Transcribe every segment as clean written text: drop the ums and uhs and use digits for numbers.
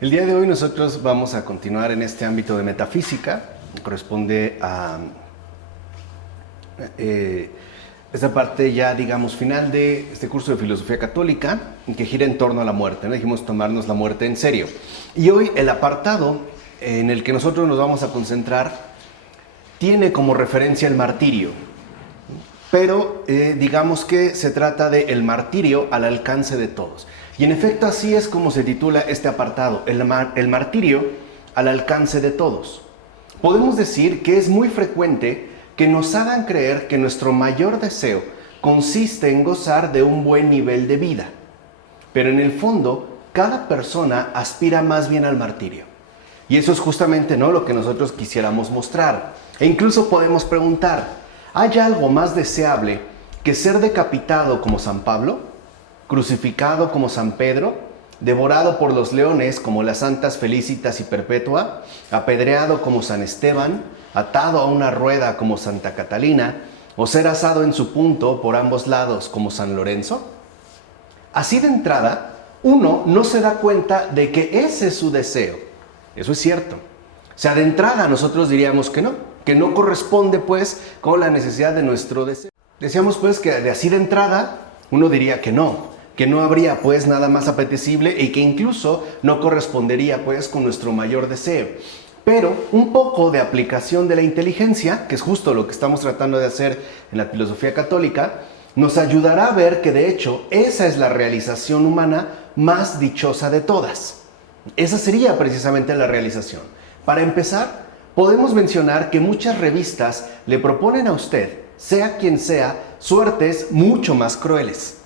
El día de hoy nosotros vamos a continuar en este ámbito de metafísica, corresponde a esta parte ya, digamos, final de este curso de filosofía católica, que gira en torno a la muerte, ¿no? Dijimos tomarnos la muerte en serio. Y hoy el apartado en el que nosotros nos vamos a concentrar tiene como referencia el martirio, pero digamos que se trata de el martirio al alcance de todos. Y en efecto así es como se titula este apartado, el martirio al alcance de todos. Podemos decir que es muy frecuente que nos hagan creer que nuestro mayor deseo consiste en gozar de un buen nivel de vida. Pero en el fondo, cada persona aspira más bien al martirio. Y eso es justamente lo que nosotros quisiéramos mostrar. E incluso podemos preguntar, ¿hay algo más deseable que ser decapitado como San Pablo? ¿Crucificado como San Pedro? ¿Devorado por los leones como las santas Felicitas y Perpetua? ¿Apedreado como San Esteban? ¿Atado a una rueda como Santa Catalina? ¿O ser asado en su punto por ambos lados como San Lorenzo? Así de entrada, uno no se da cuenta de que ese es su deseo. Eso es cierto. O sea, de entrada nosotros diríamos que no corresponde pues con la necesidad de nuestro deseo. Decíamos pues que de así de entrada uno diría que no habría pues nada más apetecible y que incluso no correspondería pues con nuestro mayor deseo. Pero un poco de aplicación de la inteligencia, que es justo lo que estamos tratando de hacer en la filosofía católica, nos ayudará a ver que de hecho esa es la realización humana más dichosa de todas. Esa sería precisamente la realización. Para empezar, podemos mencionar que muchas revistas le proponen a usted, sea quien sea, suertes mucho más crueles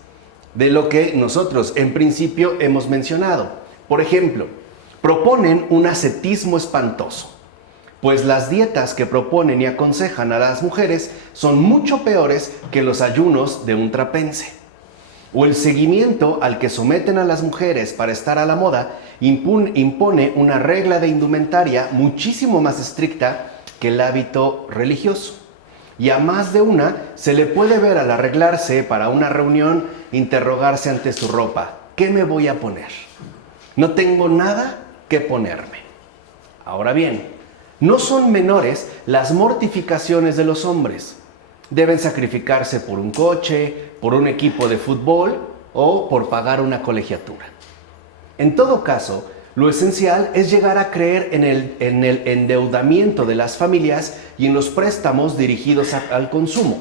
de lo que nosotros en principio hemos mencionado. Por ejemplo, proponen un ascetismo espantoso, pues las dietas que proponen y aconsejan a las mujeres son mucho peores que los ayunos de un trapense. O el seguimiento al que someten a las mujeres para estar a la moda impone una regla de indumentaria muchísimo más estricta que el hábito religioso. Y a más de una se le puede ver al arreglarse para una reunión interrogarse ante su ropa. ¿Qué me voy a poner? No tengo nada que ponerme. Ahora bien, no son menores las mortificaciones de los hombres. Deben sacrificarse por un coche, por un equipo de fútbol o por pagar una colegiatura. En todo caso, lo esencial es llegar a creer en el endeudamiento de las familias y en los préstamos dirigidos al consumo.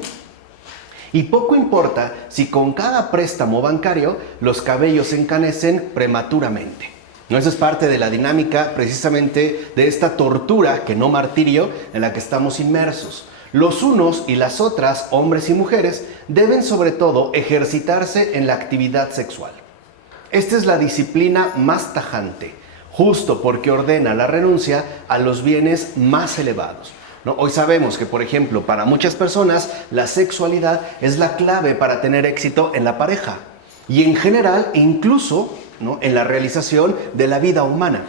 Y poco importa si con cada préstamo bancario los cabellos se encanecen prematuramente. Eso es parte de la dinámica precisamente de esta tortura, que no martirio, en la que estamos inmersos. Los unos y las otras, hombres y mujeres, deben sobre todo ejercitarse en la actividad sexual. Esta es la disciplina más tajante, justo porque ordena la renuncia a los bienes más elevados. Hoy sabemos que, por ejemplo, para muchas personas la sexualidad es la clave para tener éxito en la pareja y en general incluso en la realización de la vida humana,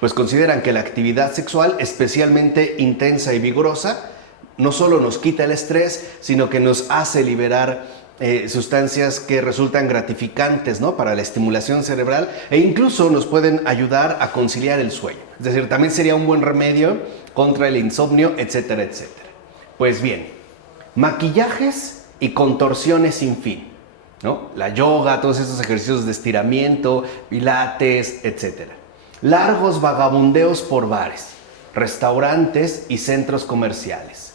pues consideran que la actividad sexual especialmente intensa y vigorosa no solo nos quita el estrés, sino que nos hace liberar sustancias que resultan gratificantes, para la estimulación cerebral e incluso nos pueden ayudar a conciliar el sueño. Es decir, también sería un buen remedio contra el insomnio, etcétera, etcétera. Pues bien, maquillajes y contorsiones sin fin, la yoga, todos esos ejercicios de estiramiento, pilates, etcétera. Largos vagabundeos por bares, restaurantes y centros comerciales.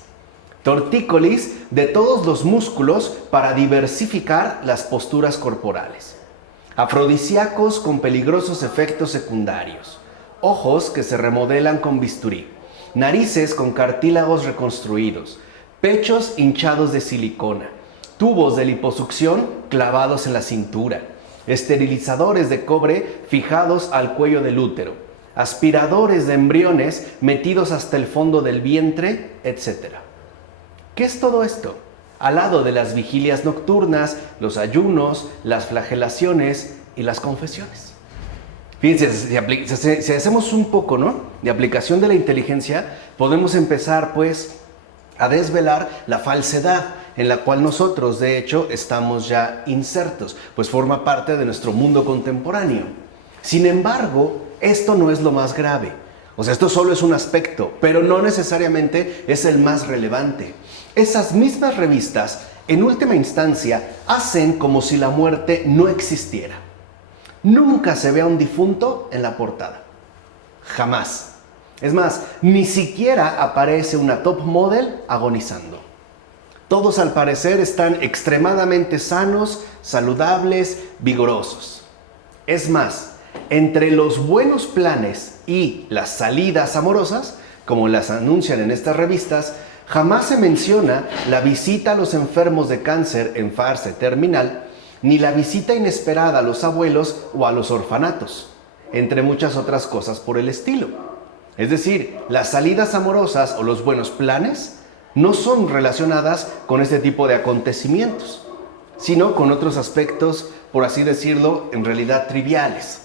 Tortícolis de todos los músculos para diversificar las posturas corporales. Afrodisíacos con peligrosos efectos secundarios. Ojos que se remodelan con bisturí. Narices con cartílagos reconstruidos. Pechos hinchados de silicona. Tubos de liposucción clavados en la cintura. Esterilizadores de cobre fijados al cuello del útero. Aspiradores de embriones metidos hasta el fondo del vientre, etc. ¿Qué es todo esto? Al lado de las vigilias nocturnas, los ayunos, las flagelaciones y las confesiones. Fíjense, si hacemos un poco, de aplicación de la inteligencia, podemos empezar pues a desvelar la falsedad en la cual nosotros de hecho estamos ya insertos, pues forma parte de nuestro mundo contemporáneo. Sin embargo, esto no es lo más grave. O sea, esto solo es un aspecto, pero no necesariamente es el más relevante. Esas mismas revistas, en última instancia, hacen como si la muerte no existiera. Nunca se ve a un difunto en la portada. Jamás. Es más, ni siquiera aparece una top model agonizando. Todos al parecer están extremadamente sanos, saludables, vigorosos. Es más, entre los buenos planes y las salidas amorosas, como las anuncian en estas revistas, jamás se menciona la visita a los enfermos de cáncer en fase terminal, ni la visita inesperada a los abuelos o a los orfanatos, entre muchas otras cosas por el estilo. Es decir, las salidas amorosas o los buenos planes no son relacionadas con este tipo de acontecimientos, sino con otros aspectos, por así decirlo, en realidad triviales.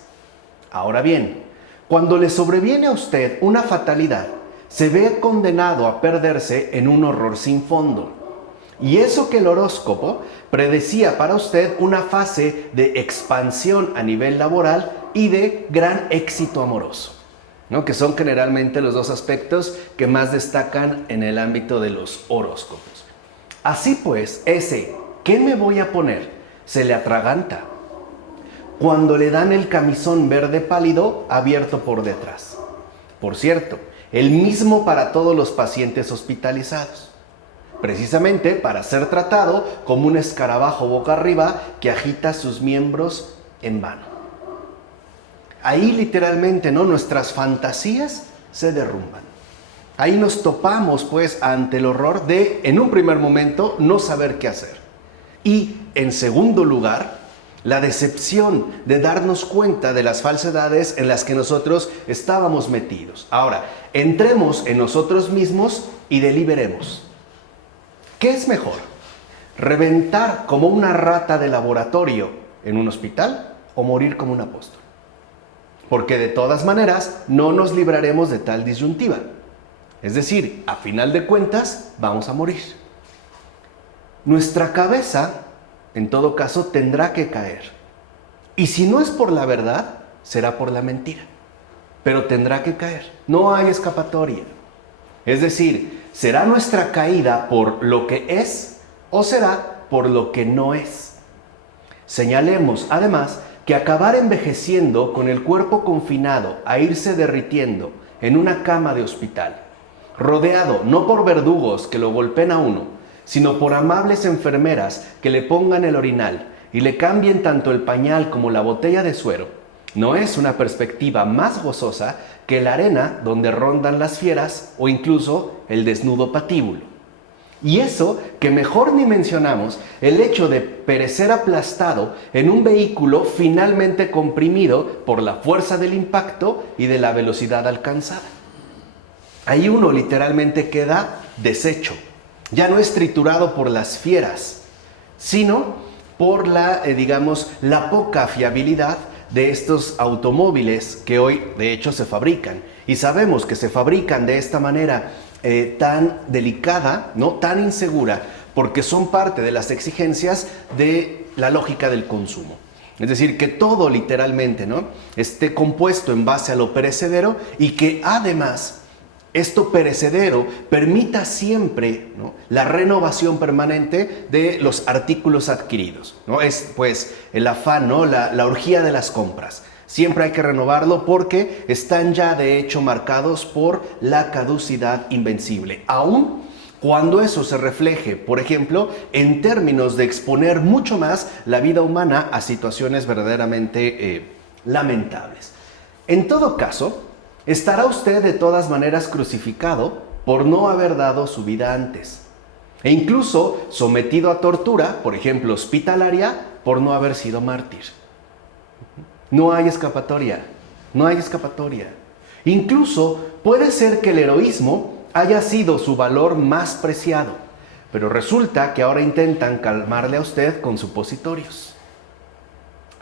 Ahora bien, cuando le sobreviene a usted una fatalidad, se ve condenado a perderse en un horror sin fondo. Y eso que el horóscopo predecía para usted una fase de expansión a nivel laboral y de gran éxito amoroso, ¿no? Que son generalmente los dos aspectos que más destacan en el ámbito de los horóscopos. Así pues, ese ¿qué me voy a poner? Se le atraganta cuando le dan el camisón verde pálido abierto por detrás. Por cierto, el mismo para todos los pacientes hospitalizados, precisamente para ser tratado como un escarabajo boca arriba que agita sus miembros en vano. Ahí literalmente, ¿no?, nuestras fantasías se derrumban. Ahí nos topamos pues ante el horror de, en un primer momento, no saber qué hacer. Y en segundo lugar, la decepción de darnos cuenta de las falsedades en las que nosotros estábamos metidos. Ahora, entremos en nosotros mismos y deliberemos. ¿Qué es mejor? ¿Reventar como una rata de laboratorio en un hospital o morir como un apóstol? Porque de todas maneras no nos libraremos de tal disyuntiva. Es decir, a final de cuentas vamos a morir. Nuestra cabeza, en todo caso, tendrá que caer. Y si no es por la verdad, será por la mentira. Pero tendrá que caer. No hay escapatoria. Es decir, ¿será nuestra caída por lo que es o será por lo que no es? Señalemos, además, que acabar envejeciendo con el cuerpo confinado a irse derritiendo en una cama de hospital, rodeado no por verdugos que lo golpeen a uno, sino por amables enfermeras que le pongan el orinal y le cambien tanto el pañal como la botella de suero, no es una perspectiva más gozosa que la arena donde rondan las fieras o incluso el desnudo patíbulo. Y eso que mejor ni mencionamos, el hecho de perecer aplastado en un vehículo finalmente comprimido por la fuerza del impacto y de la velocidad alcanzada. Ahí uno literalmente queda deshecho. Ya no es triturado por las fieras, sino por la poca fiabilidad de estos automóviles que hoy de hecho se fabrican. Y sabemos que se fabrican de esta manera tan delicada, ¿no?, tan insegura, porque son parte de las exigencias de la lógica del consumo. Es decir, que todo literalmente, ¿no?, esté compuesto en base a lo perecedero y que además esto perecedero permita siempre, ¿no?, la renovación permanente de los artículos adquiridos, ¿no? Es pues el afán, ¿no?, la orgía de las compras. Siempre hay que renovarlo porque están ya de hecho marcados por la caducidad invencible. Aún cuando eso se refleje, por ejemplo, en términos de exponer mucho más la vida humana a situaciones verdaderamente lamentables. En todo caso, estará usted de todas maneras crucificado por no haber dado su vida antes. E incluso sometido a tortura, por ejemplo, hospitalaria, por no haber sido mártir. No hay escapatoria, no hay escapatoria. Incluso puede ser que el heroísmo haya sido su valor más preciado, pero resulta que ahora intentan calmarle a usted con supositorios.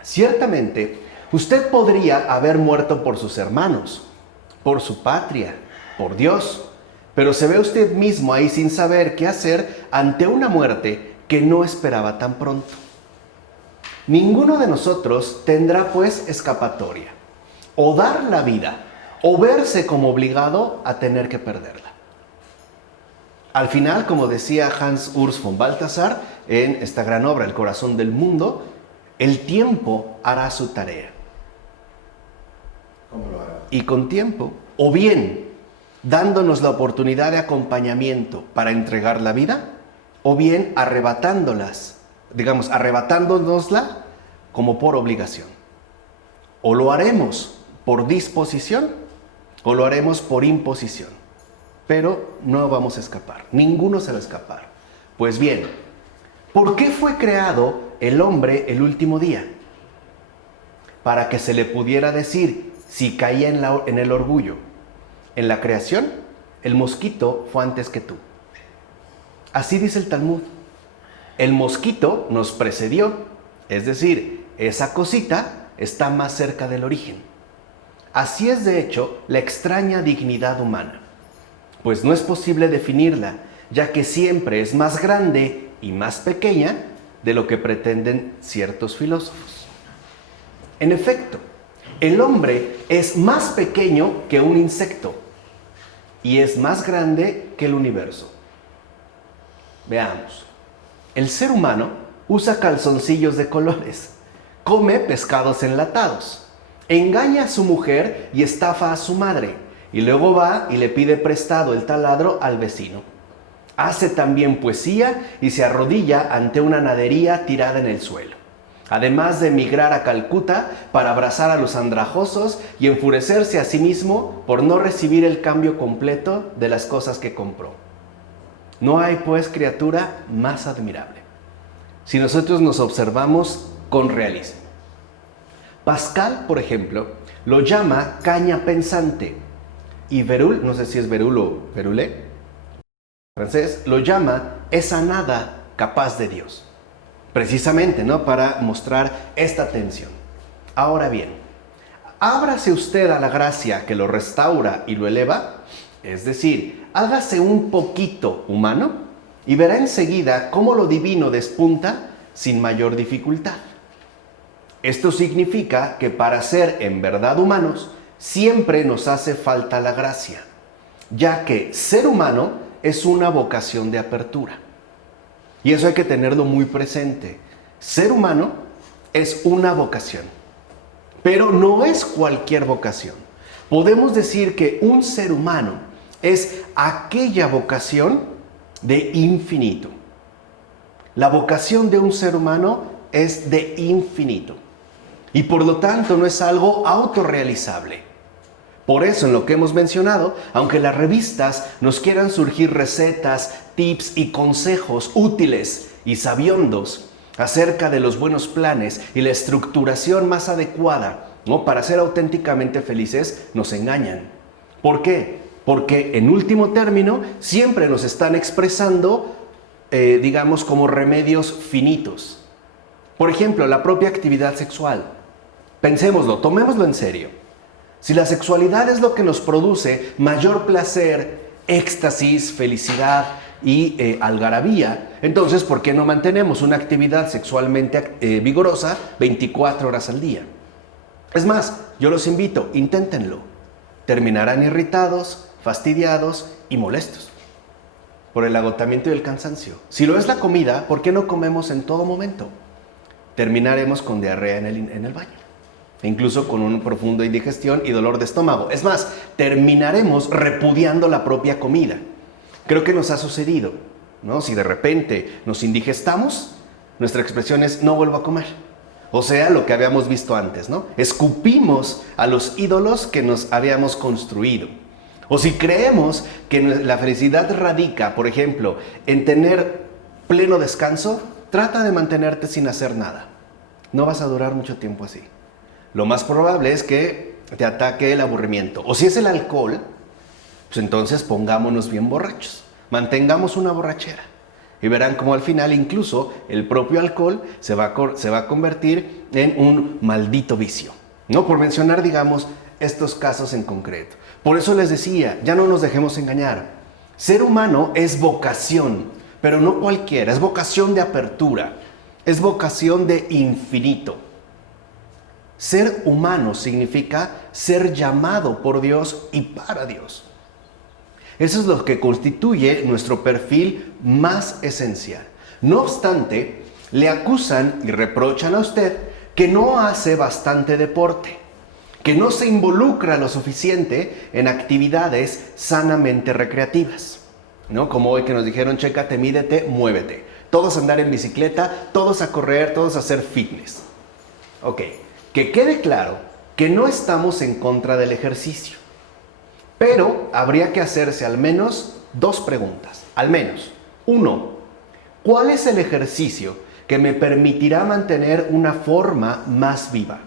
Ciertamente, usted podría haber muerto por sus hermanos, por su patria, por Dios, pero se ve usted mismo ahí sin saber qué hacer ante una muerte que no esperaba tan pronto. Ninguno de nosotros tendrá pues escapatoria. o dar la vida, o verse como obligado a tener que perderla. Al final, como decía Hans Urs von Balthasar en esta gran obra, El corazón del mundo, el tiempo hará su tarea. ¿Cómo lo hará? Y con tiempo, o bien dándonos la oportunidad de acompañamiento para entregar la vida, o bien arrebatándonosla como por obligación. O lo haremos por disposición, o lo haremos por imposición. Pero no vamos a escapar, ninguno se va a escapar. Pues bien, ¿por qué fue creado el hombre el último día? Para que se le pudiera decir, si caía en el orgullo, en la creación, el mosquito fue antes que tú. Así dice el Talmud. El mosquito nos precedió, es decir, esa cosita está más cerca del origen. Así es, de hecho, la extraña dignidad humana, pues no es posible definirla, ya que siempre es más grande y más pequeña de lo que pretenden ciertos filósofos. En efecto, el hombre es más pequeño que un insecto y es más grande que el universo. Veamos. El ser humano usa calzoncillos de colores, come pescados enlatados, engaña a su mujer y estafa a su madre, y luego va y le pide prestado el taladro al vecino. Hace también poesía y se arrodilla ante una nadería tirada en el suelo, además de emigrar a Calcuta para abrazar a los andrajosos y enfurecerse a sí mismo por no recibir el cambio completo de las cosas que compró. No hay, pues, criatura más admirable, si nosotros nos observamos con realismo. Pascal, por ejemplo, lo llama caña pensante, y Berulle, no sé si es Berulle o Berulle, francés, lo llama esa nada capaz de Dios. Precisamente, ¿no?, para mostrar esta tensión. Ahora bien, ábrase usted a la gracia que lo restaura y lo eleva, es decir, hágase un poquito humano y verá enseguida cómo lo divino despunta sin mayor dificultad. Esto significa que para ser en verdad humanos, siempre nos hace falta la gracia, ya que ser humano es una vocación de apertura. Y eso hay que tenerlo muy presente. Ser humano es una vocación, pero no es cualquier vocación. Podemos decir que un ser humano es aquella vocación de infinito. La vocación de un ser humano es de infinito. Y por lo tanto no es algo autorrealizable. Por eso, en lo que hemos mencionado, aunque las revistas nos quieran surgir recetas, tips y consejos útiles y sabiondos acerca de los buenos planes y la estructuración más adecuada, ¿no?, para ser auténticamente felices, nos engañan. ¿Por qué? Porque en último término siempre nos están expresando, digamos, como remedios finitos. Por ejemplo, la propia actividad sexual. Pensémoslo, tomémoslo en serio. Si la sexualidad es lo que nos produce mayor placer, éxtasis, felicidad y algarabía, entonces ¿por qué no mantenemos una actividad sexualmente vigorosa 24 horas al día? Es más, yo los invito, inténtenlo. Terminarán irritados, fastidiados y molestos por el agotamiento y el cansancio. Si lo es la comida, ¿por qué no comemos en todo momento? Terminaremos con diarrea en el baño, incluso con una profunda indigestión y dolor de estómago. Es más, terminaremos repudiando la propia comida. Creo que nos ha sucedido, ¿no? Si de repente nos indigestamos, nuestra expresión es no vuelvo a comer. O sea, lo que habíamos visto antes, ¿no? Escupimos a los ídolos que nos habíamos construido. O si creemos que la felicidad radica, por ejemplo, en tener pleno descanso, trata de mantenerte sin hacer nada. No vas a durar mucho tiempo así. Lo más probable es que te ataque el aburrimiento. O si es el alcohol, pues entonces pongámonos bien borrachos. Mantengamos una borrachera. Y verán cómo al final incluso el propio alcohol se va a convertir en un maldito vicio. ¿No? Por mencionar, digamos, estos casos en concreto. Por eso les decía, ya no nos dejemos engañar. Ser humano es vocación, pero no cualquiera. Es vocación de apertura. Es vocación de infinito. Ser humano significa ser llamado por Dios y para Dios. Eso es lo que constituye nuestro perfil más esencial. No obstante, le acusan y reprochan a usted que no hace bastante deporte, que no se involucra lo suficiente en actividades sanamente recreativas, ¿no? Como hoy que nos dijeron, chécate, mídete, muévete. Todos a andar en bicicleta, todos a correr, todos a hacer fitness. Ok, que quede claro que no estamos en contra del ejercicio, pero habría que hacerse al menos dos preguntas. Al menos, uno, ¿cuál es el ejercicio que me permitirá mantener una forma más viva?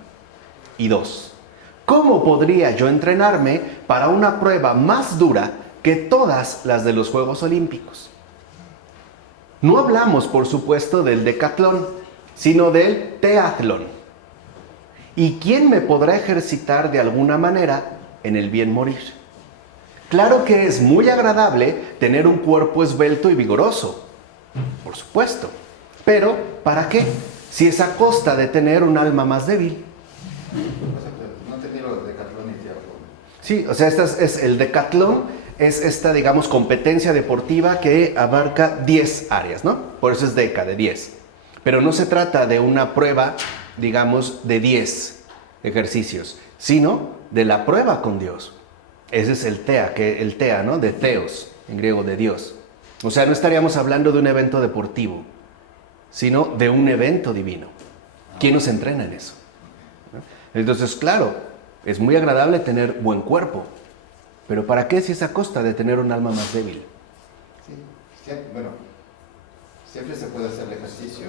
Y dos, ¿cómo podría yo entrenarme para una prueba más dura que todas las de los Juegos Olímpicos? No hablamos, por supuesto, del decatlón, sino del teatlón. ¿Y quién me podrá ejercitar de alguna manera en el bien morir? Claro que es muy agradable tener un cuerpo esbelto y vigoroso, por supuesto. Pero, ¿para qué? Si es a costa de tener un alma más débil. No entendí lo de decatlón y triatlón. Sí, o sea, el decatlón es esta, digamos, competencia deportiva que abarca 10 áreas, ¿no? Por eso es deca, de 10. Pero no se trata de una prueba, digamos, de 10 ejercicios, sino de la prueba con Dios. Ese es el tea, ¿no? De theos, en griego, de Dios. O sea, no estaríamos hablando de un evento deportivo, sino de un evento divino. ¿Quién nos entrena en eso? ¿No? Entonces, claro, es muy agradable tener buen cuerpo, pero ¿para qué si es a costa de tener un alma más débil? Sí, bueno, siempre se puede hacer el ejercicio,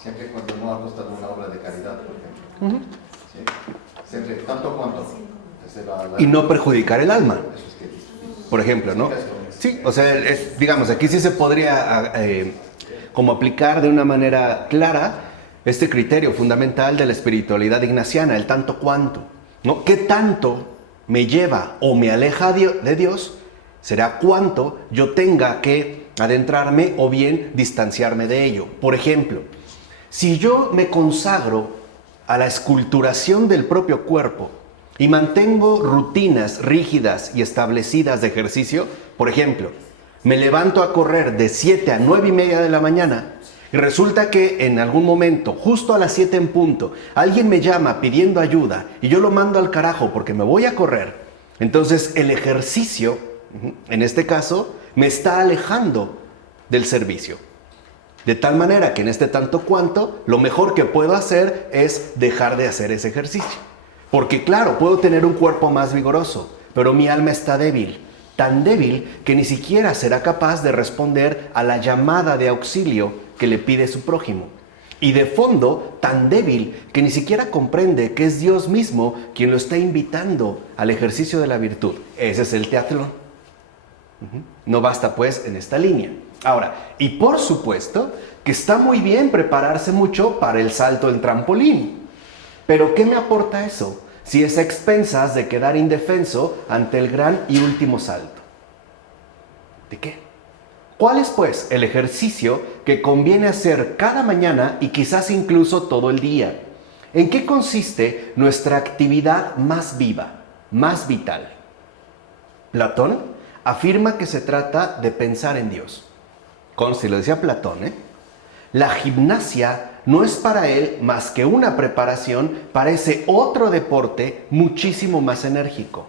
siempre cuando no ha costado una obra de caridad, por ejemplo. ¿Sí? Siempre, tanto cuanto. Y no perjudicar el alma, por ejemplo, ¿no? Sí, o sea, digamos, aquí sí se podría como aplicar de una manera clara este criterio fundamental de la espiritualidad ignaciana, el tanto cuanto, ¿no? ¿Qué tanto me lleva o me aleja de Dios? Será cuánto yo tenga que adentrarme o bien distanciarme de ello. Por ejemplo, si yo me consagro a la esculturación del propio cuerpo y mantengo rutinas rígidas y establecidas de ejercicio, por ejemplo, me levanto a correr de 7 a 9 y media de la mañana y resulta que en algún momento, justo a las 7 en punto, alguien me llama pidiendo ayuda y yo lo mando al carajo porque me voy a correr. Entonces el ejercicio, en este caso, me está alejando del servicio. De tal manera que en este tanto cuanto, lo mejor que puedo hacer es dejar de hacer ese ejercicio. Porque claro, puedo tener un cuerpo más vigoroso, pero mi alma está débil. Tan débil que ni siquiera será capaz de responder a la llamada de auxilio que le pide su prójimo. Y de fondo, tan débil que ni siquiera comprende que es Dios mismo quien lo está invitando al ejercicio de la virtud. Ese es el teatlón. No basta pues en esta línea. Ahora, y por supuesto que está muy bien prepararse mucho para el salto en trampolín. Pero ¿qué me aporta eso si es a expensas de quedar indefenso ante el gran y último salto? ¿De qué? ¿Cuál es pues el ejercicio que conviene hacer cada mañana y quizás incluso todo el día? ¿En qué consiste nuestra actividad más viva, más vital? Platón afirma que se trata de pensar en Dios. Conste, lo decía Platón, La gimnasia no es para él más que una preparación para ese otro deporte muchísimo más enérgico.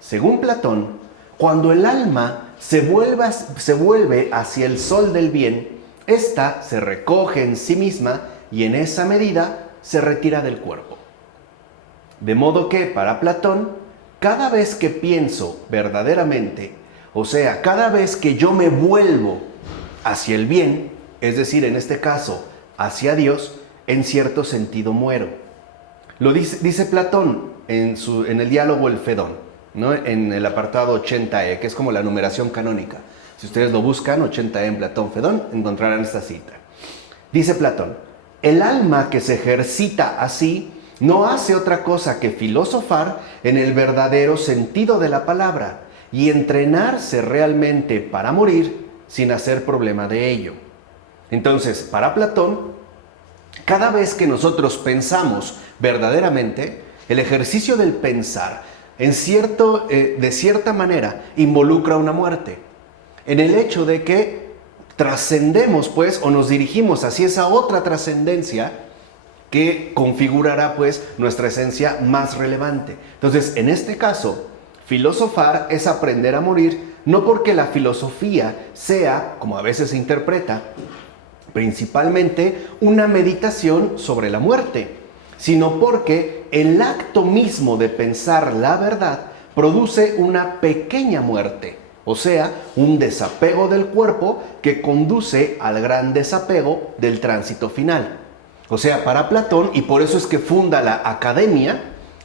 Según Platón, cuando el alma se vuelve hacia el sol del bien, ésta se recoge en sí misma y en esa medida se retira del cuerpo. De modo que, para Platón, cada vez que pienso verdaderamente, o sea, cada vez que yo me vuelvo hacia el bien, es decir, en este caso, hacia Dios, en cierto sentido muero. Lo dice Platón en el diálogo El Fedón, ¿no? En el apartado 80e, que es como la numeración canónica. Si ustedes lo buscan, 80e en Platón Fedón, encontrarán esta cita. Dice Platón, el alma que se ejercita así no hace otra cosa que filosofar en el verdadero sentido de la palabra y entrenarse realmente para morir sin hacer problema de ello. Entonces, para Platón, Cada vez que nosotros pensamos verdaderamente, el ejercicio del pensar de cierta manera involucra una muerte. En el hecho de que trascendemos pues o nos dirigimos hacia esa otra trascendencia que configurará pues nuestra esencia más relevante. Entonces, en este caso, filosofar es aprender a morir, no porque la filosofía sea, como a veces se interpreta, principalmente una meditación sobre la muerte, sino porque el acto mismo de pensar la verdad produce una pequeña muerte, o sea, un desapego del cuerpo que conduce al gran desapego del tránsito final. O sea, para Platón, y por eso es que funda la academia,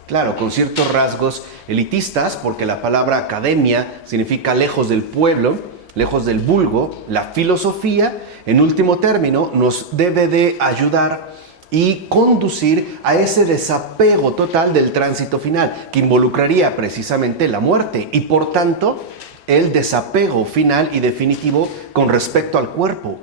claro, con ciertos rasgos elitistas, porque la palabra academia significa lejos del pueblo, lejos del vulgo. La filosofía, en último término, nos debe de ayudar y conducir a ese desapego total del tránsito final, que involucraría precisamente la muerte y por tanto el desapego final y definitivo con respecto al cuerpo.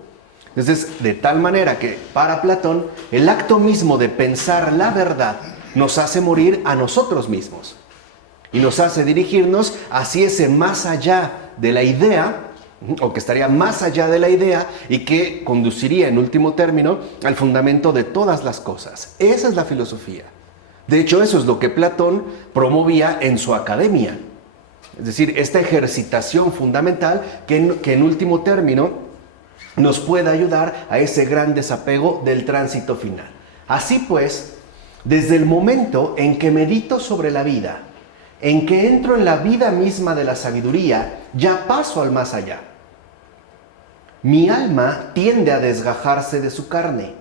Entonces, de tal manera que para Platón, el acto mismo de pensar la verdad nos hace morir a nosotros mismos y nos hace dirigirnos hacia ese más allá de la idea, o que estaría más allá de la idea y que conduciría en último término al fundamento de todas las cosas. Esa es la filosofía. De hecho, eso es lo que Platón promovía en su academia. Es decir, esta ejercitación fundamental que en último término nos puede ayudar a ese gran desapego del tránsito final. Así pues, desde el momento en que medito sobre la vida, en que entro en la vida misma de la sabiduría, ya paso al más allá. Mi alma tiende a desgajarse de su carne,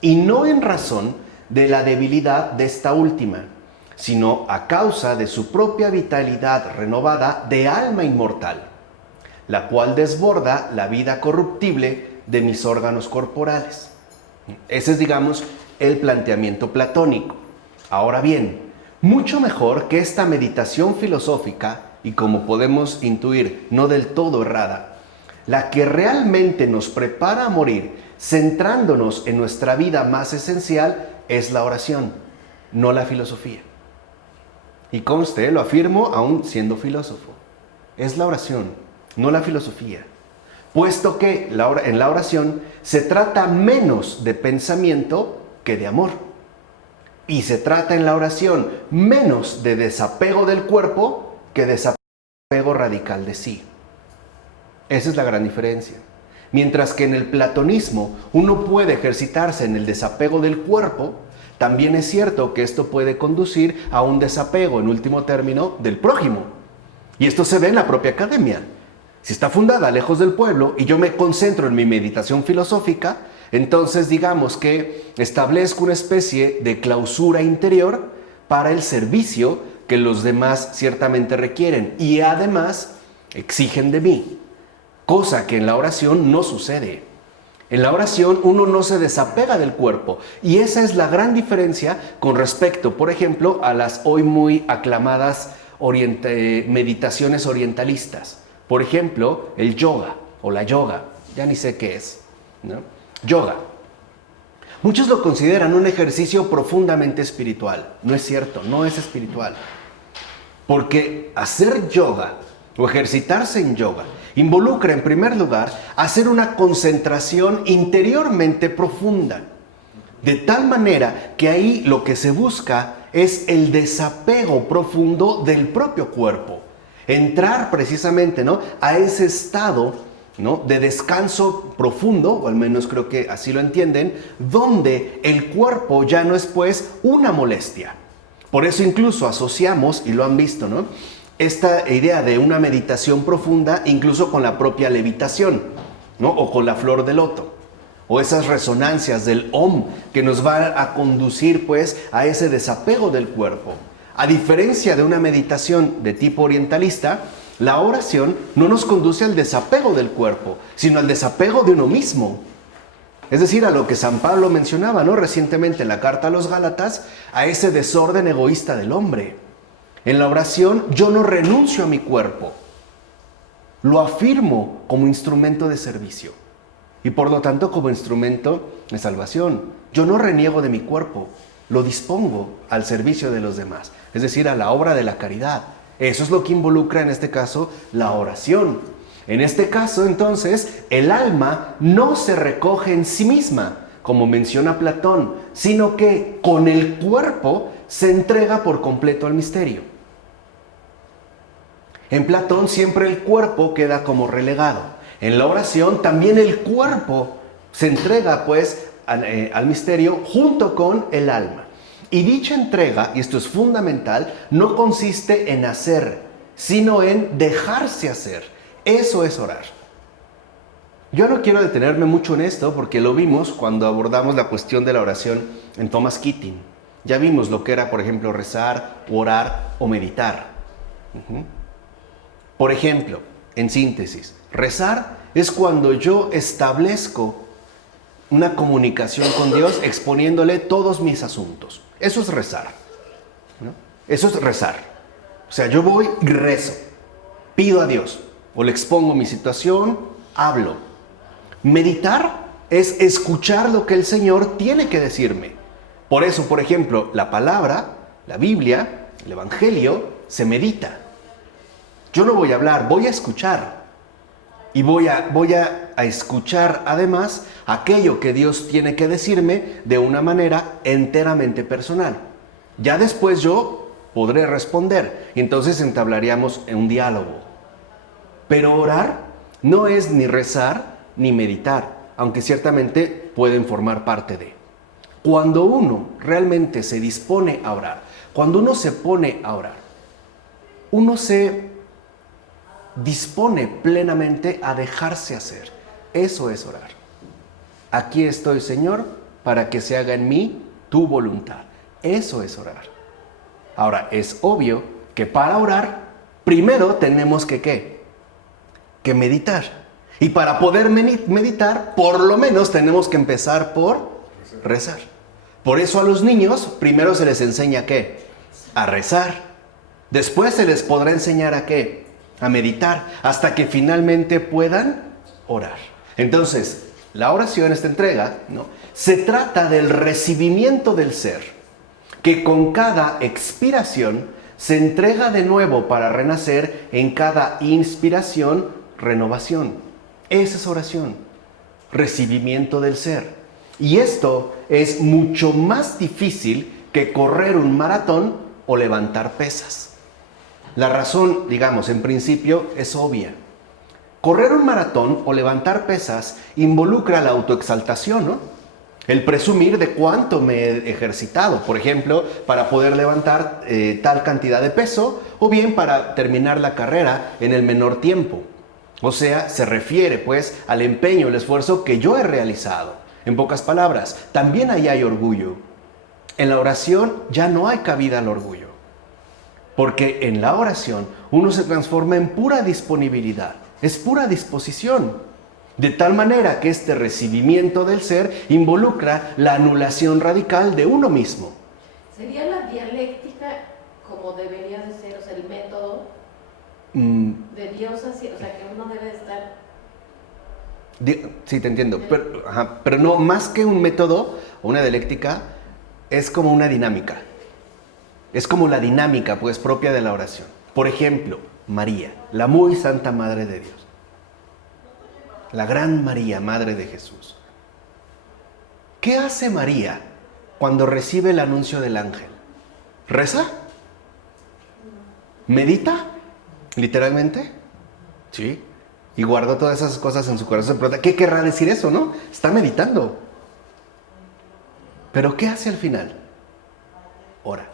y no en razón de la debilidad de esta última, sino a causa de su propia vitalidad renovada de alma inmortal, la cual desborda la vida corruptible de mis órganos corporales. Ese es, digamos, el planteamiento platónico. Ahora bien, mucho mejor que esta meditación filosófica, y como podemos intuir, no del todo errada, la que realmente nos prepara a morir, centrándonos en nuestra vida más esencial, es la oración, no la filosofía. Y conste, lo afirmo aún siendo filósofo, es la oración, no la filosofía. Puesto que en la oración se trata menos de pensamiento que de amor. Y se trata en la oración menos de desapego del cuerpo que desapego radical de sí. Esa es la gran diferencia. Mientras que en el platonismo uno puede ejercitarse en el desapego del cuerpo, también es cierto que esto puede conducir a un desapego, en último término, del prójimo. Y esto se ve en la propia academia. Si está fundada lejos del pueblo y yo me concentro en mi meditación filosófica, entonces digamos que establezco una especie de clausura interior para el servicio que los demás ciertamente requieren y además exigen de mí, cosa que en la oración no sucede. En la oración uno no se desapega del cuerpo y esa es la gran diferencia con respecto, por ejemplo, a las hoy muy aclamadas meditaciones orientalistas. Por ejemplo, el yoga o la yoga, ya ni sé qué es, ¿no? Yoga. Muchos lo consideran un ejercicio profundamente espiritual. No es cierto, no es espiritual. Porque hacer yoga o ejercitarse en yoga involucra en primer lugar hacer una concentración interiormente profunda. De tal manera que ahí lo que se busca es el desapego profundo del propio cuerpo. Entrar precisamente, ¿no?, a ese estado, ¿no?, de descanso profundo, o al menos creo que así lo entienden, donde el cuerpo ya no es pues una molestia. Por eso incluso asociamos, y lo han visto, ¿no?, esta idea de una meditación profunda incluso con la propia levitación, ¿no?, o con la flor de loto, o esas resonancias del Om que nos van a conducir pues a ese desapego del cuerpo. A diferencia de una meditación de tipo orientalista, la oración no nos conduce al desapego del cuerpo, sino al desapego de uno mismo. Es decir, a lo que San Pablo mencionaba, ¿no?, recientemente en la carta a los Gálatas, a ese desorden egoísta del hombre. En la oración yo no renuncio a mi cuerpo, lo afirmo como instrumento de servicio y por lo tanto como instrumento de salvación. Yo no reniego de mi cuerpo, lo dispongo al servicio de los demás, es decir, a la obra de la caridad. Eso es lo que involucra en este caso la oración. En este caso, entonces, el alma no se recoge en sí misma, como menciona Platón, sino que con el cuerpo se entrega por completo al misterio. En Platón siempre el cuerpo queda como relegado. En la oración también el cuerpo se entrega pues al misterio junto con el alma. Y dicha entrega, y esto es fundamental, no consiste en hacer, sino en dejarse hacer. Eso es orar. Yo no quiero detenerme mucho en esto porque lo vimos cuando abordamos la cuestión de la oración en Thomas Keating. Ya vimos lo que era, por ejemplo, rezar, orar o meditar. Por ejemplo, en síntesis, rezar es cuando yo establezco una comunicación con Dios exponiéndole todos mis asuntos. Eso es rezar, ¿no? Eso es rezar. O sea, yo voy y rezo, pido a Dios, o le expongo mi situación, hablo. Meditar es escuchar lo que el Señor tiene que decirme. Por eso, por ejemplo, la palabra, la Biblia, el Evangelio, se medita. Yo no voy a hablar, voy a escuchar. Y voy a escuchar además aquello que Dios tiene que decirme de una manera enteramente personal. Ya después yo podré responder y entonces entablaríamos un diálogo. Pero orar no es ni rezar ni meditar, aunque ciertamente pueden formar parte de. Cuando uno realmente se dispone a orar, cuando uno se pone a orar, uno se dispone plenamente a dejarse hacer. Eso es orar. Aquí estoy, Señor, para que se haga en mí tu voluntad. Eso es orar. Ahora, es obvio que para orar, primero tenemos que ¿qué? Que meditar. Y para poder meditar, por lo menos tenemos que empezar por rezar. Por eso a los niños, primero se les enseña ¿qué? A rezar. Después se les podrá enseñar a ¿qué? A meditar, hasta que finalmente puedan orar. Entonces, la oración, esta entrega, ¿no? Se trata del recibimiento del ser, que con cada expiración se entrega de nuevo para renacer en cada inspiración, renovación. Esa es oración, recibimiento del ser. Y esto es mucho más difícil que correr un maratón o levantar pesas. La razón, digamos, en principio es obvia. Correr un maratón o levantar pesas involucra la autoexaltación, ¿no? El presumir de cuánto me he ejercitado, por ejemplo, para poder levantar tal cantidad de peso o bien para terminar la carrera en el menor tiempo. O sea, se refiere pues al empeño, el esfuerzo que yo he realizado. En pocas palabras, también ahí hay orgullo. En la oración ya no hay cabida al orgullo. Porque en la oración uno se transforma en pura disponibilidad, es pura disposición. De tal manera que este recibimiento del ser involucra la anulación radical de uno mismo. ¿Sería la dialéctica como debería de ser, o sea, el método de Dios así, o sea, que uno debe estar... Sí, te entiendo, pero no, más que un método o una dialéctica, es como una dinámica. Es como la dinámica, pues, propia de la oración. Por ejemplo, María, la muy santa Madre de Dios. La gran María, Madre de Jesús. ¿Qué hace María cuando recibe el anuncio del ángel? ¿Reza? ¿Medita? ¿Literalmente? Sí. Y guardó todas esas cosas en su corazón. ¿Qué querrá decir eso, no? Está meditando. ¿Pero qué hace al final? Ora.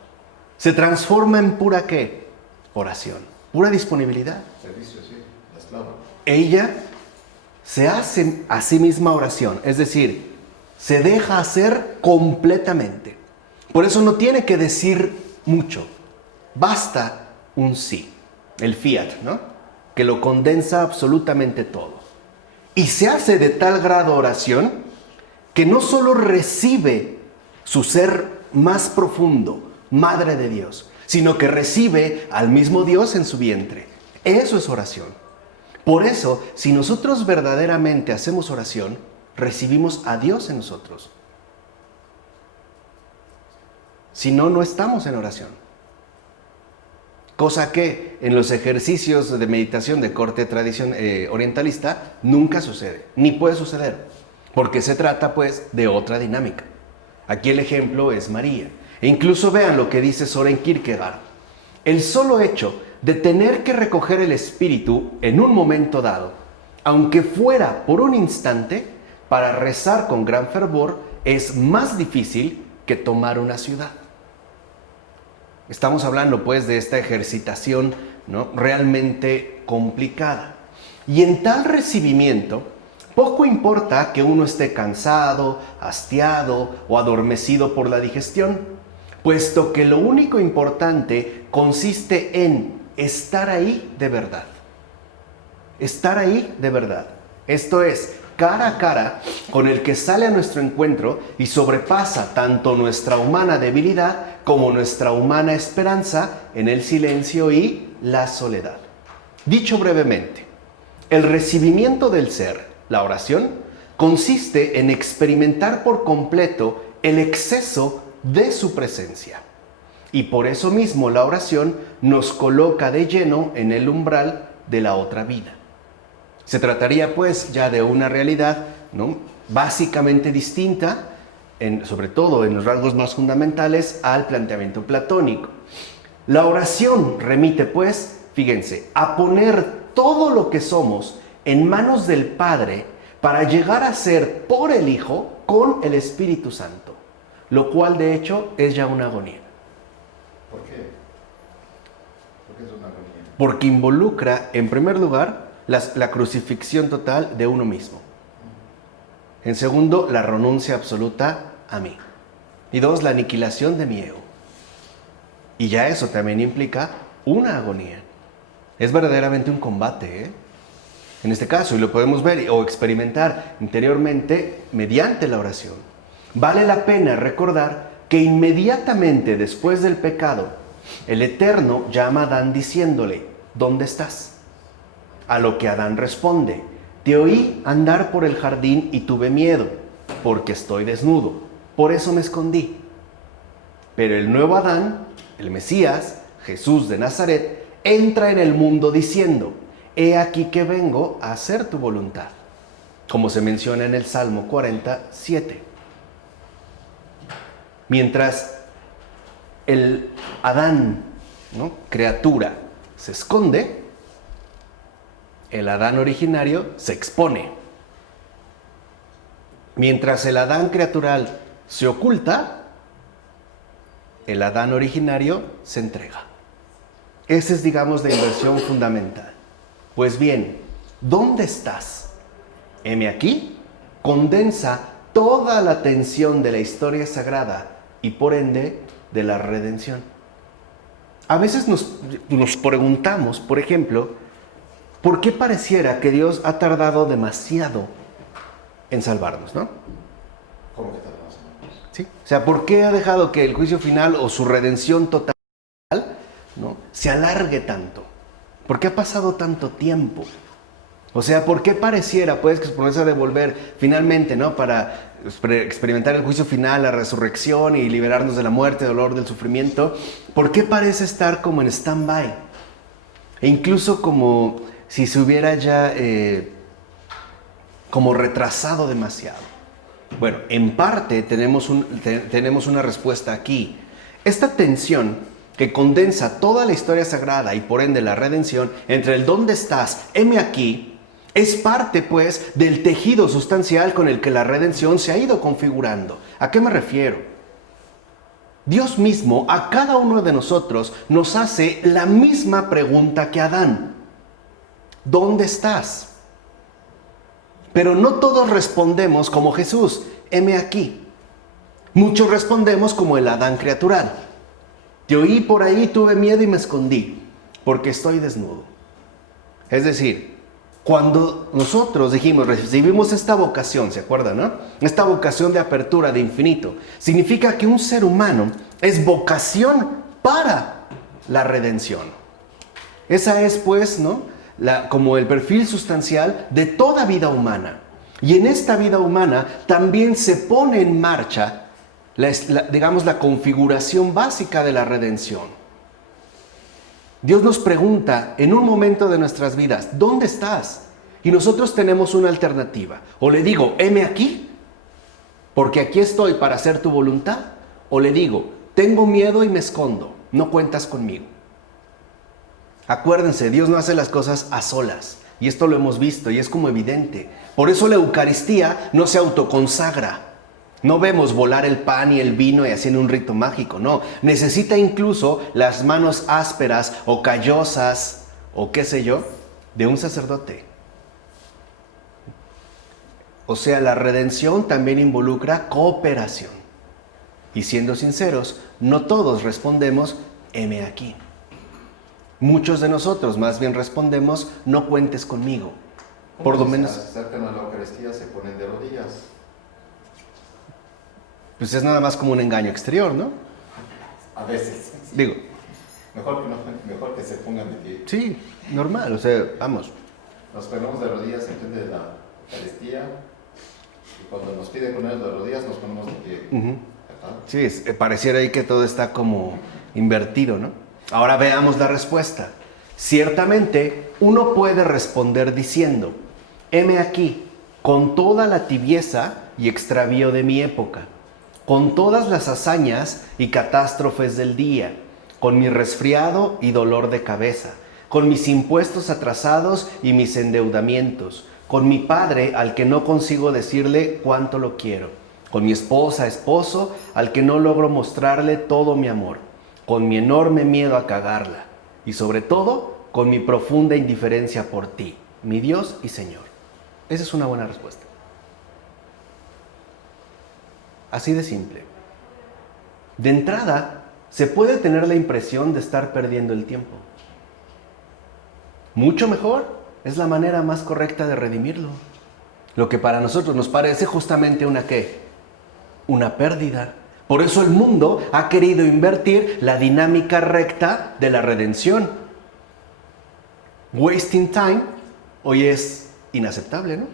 Se transforma en pura ¿qué? Oración, pura disponibilidad. Servicio, sí, la esclava. Ella se hace a sí misma oración, es decir, se deja hacer completamente. Por eso no tiene que decir mucho, basta un sí, el fiat, ¿no? Que lo condensa absolutamente todo. Y se hace de tal grado oración que no solo recibe su ser más profundo, Madre de Dios, sino que recibe al mismo Dios en su vientre. Eso es oración. Por eso, si nosotros verdaderamente hacemos oración, recibimos a Dios en nosotros. Si no, no estamos en oración. Cosa que en los ejercicios de meditación de corte tradición orientalista nunca sucede, ni puede suceder, porque se trata pues de otra dinámica. Aquí el ejemplo es María. E incluso vean lo que dice Søren Kierkegaard. El solo hecho de tener que recoger el espíritu en un momento dado, aunque fuera por un instante, para rezar con gran fervor, es más difícil que tomar una ciudad. Estamos hablando pues de esta ejercitación, ¿no?, realmente complicada. Y en tal recibimiento, poco importa que uno esté cansado, hastiado o adormecido por la digestión, puesto que lo único importante consiste en estar ahí de verdad. Estar ahí de verdad. Esto es, cara a cara con el que sale a nuestro encuentro y sobrepasa tanto nuestra humana debilidad como nuestra humana esperanza en el silencio y la soledad. Dicho brevemente, el recibimiento del ser, la oración, consiste en experimentar por completo el exceso de su presencia. Y por eso mismo la oración nos coloca de lleno en el umbral de la otra vida. Se trataría pues ya de una realidad, ¿no?, básicamente distinta, sobre todo en los rasgos más fundamentales, al planteamiento platónico. La oración remite pues, fíjense, a poner todo lo que somos en manos del Padre para llegar a ser por el Hijo con el Espíritu Santo, lo cual de hecho es ya una agonía. ¿Por qué? ¿Por qué es una agonía? Porque involucra, en primer lugar, la crucifixión total de uno mismo. En segundo, la renuncia absoluta a mí. Y dos, la aniquilación de mi ego. Y ya eso también implica una agonía. Es verdaderamente un combate, ¿eh? En este caso, y lo podemos ver o experimentar interiormente mediante la oración. Vale la pena recordar que inmediatamente después del pecado, el Eterno llama a Adán diciéndole, ¿dónde estás? A lo que Adán responde, te oí andar por el jardín y tuve miedo, porque estoy desnudo, por eso me escondí. Pero el nuevo Adán, el Mesías, Jesús de Nazaret, entra en el mundo diciendo, he aquí que vengo a hacer tu voluntad, como se menciona en el Salmo 47. Mientras el Adán, ¿no?, criatura, se esconde, el Adán originario se expone. Mientras el Adán criatural se oculta, el Adán originario se entrega. Esa es, digamos, la inversión fundamental. Pues bien, ¿dónde estás? Heme aquí, condensa toda la tensión de la historia sagrada y por ende de la redención. A veces nos preguntamos, por ejemplo, ¿por qué pareciera que Dios ha tardado demasiado en salvarnos, no? ¿Cómo que tardamos en salvarnos? ¿Sí? O sea, ¿por qué ha dejado que el juicio final o su redención total, ¿no?, se alargue tanto? ¿Por qué ha pasado tanto tiempo? O sea, ¿por qué pareciera pues que se comienza a devolver finalmente, ¿no?, para experimentar el juicio final, la resurrección y liberarnos de la muerte, del dolor, del sufrimiento? ¿Por qué parece estar como en stand-by? E incluso como si se hubiera ya como retrasado demasiado. Bueno, en parte tenemos una respuesta aquí. Esta tensión que condensa toda la historia sagrada y por ende la redención entre el ¿dónde estás? Heme aquí, es parte pues del tejido sustancial con el que la redención se ha ido configurando. ¿A qué me refiero? Dios mismo a cada uno de nosotros nos hace la misma pregunta que Adán. ¿Dónde estás? Pero no todos respondemos como Jesús, heme aquí. Muchos respondemos como el Adán criatural. Te oí por ahí, tuve miedo y me escondí, porque estoy desnudo. Es decir, cuando nosotros recibimos esta vocación, ¿se acuerdan, no? Esta vocación de apertura, de infinito, significa que un ser humano es vocación para la redención. Esa es, pues, ¿no?, como el perfil sustancial de toda vida humana. Y en esta vida humana también se pone en marcha digamos, la configuración básica de la redención. Dios nos pregunta en un momento de nuestras vidas, ¿dónde estás? Y nosotros tenemos una alternativa. O le digo, heme aquí, porque aquí estoy para hacer tu voluntad. O le digo, tengo miedo y me escondo, no cuentas conmigo. Acuérdense, Dios no hace las cosas a solas. Y esto lo hemos visto y es como evidente. Por eso la Eucaristía no se autoconsagra. No vemos volar el pan y el vino y haciendo un rito mágico, no. Necesita incluso las manos ásperas o callosas o qué sé yo, de un sacerdote. O sea, la redención también involucra cooperación. Y siendo sinceros, no todos respondemos, heme aquí. Muchos de nosotros más bien respondemos, no cuentes conmigo. Por lo menos... Se acercan a la Eucaristía, se ponen de rodillas. Pues es nada más como un engaño exterior, ¿no? A veces. Sí. Digo. Mejor que se pongan de pie. Sí, normal, o sea, vamos. Nos ponemos de rodillas en frente de la Eucaristía y cuando nos pide ponernos de rodillas nos ponemos de pie. Uh-huh. Sí, pareciera ahí que todo está como invertido, ¿no? Ahora veamos la respuesta. Ciertamente, uno puede responder diciendo, heme aquí, con toda la tibieza y extravío de mi época, con todas las hazañas y catástrofes del día, con mi resfriado y dolor de cabeza, con mis impuestos atrasados y mis endeudamientos, con mi padre al que no consigo decirle cuánto lo quiero, con mi esposa, esposo, al que no logro mostrarle todo mi amor, con mi enorme miedo a cagarla y sobre todo con mi profunda indiferencia por ti, mi Dios y Señor. Esa es una buena respuesta. Así de simple. De entrada, se puede tener la impresión de estar perdiendo el tiempo. Mucho mejor es la manera más correcta de redimirlo. Lo que para nosotros nos parece justamente una ¿qué? Una pérdida. Por eso el mundo ha querido invertir la dinámica recta de la redención. Wasting time hoy es inaceptable, ¿no?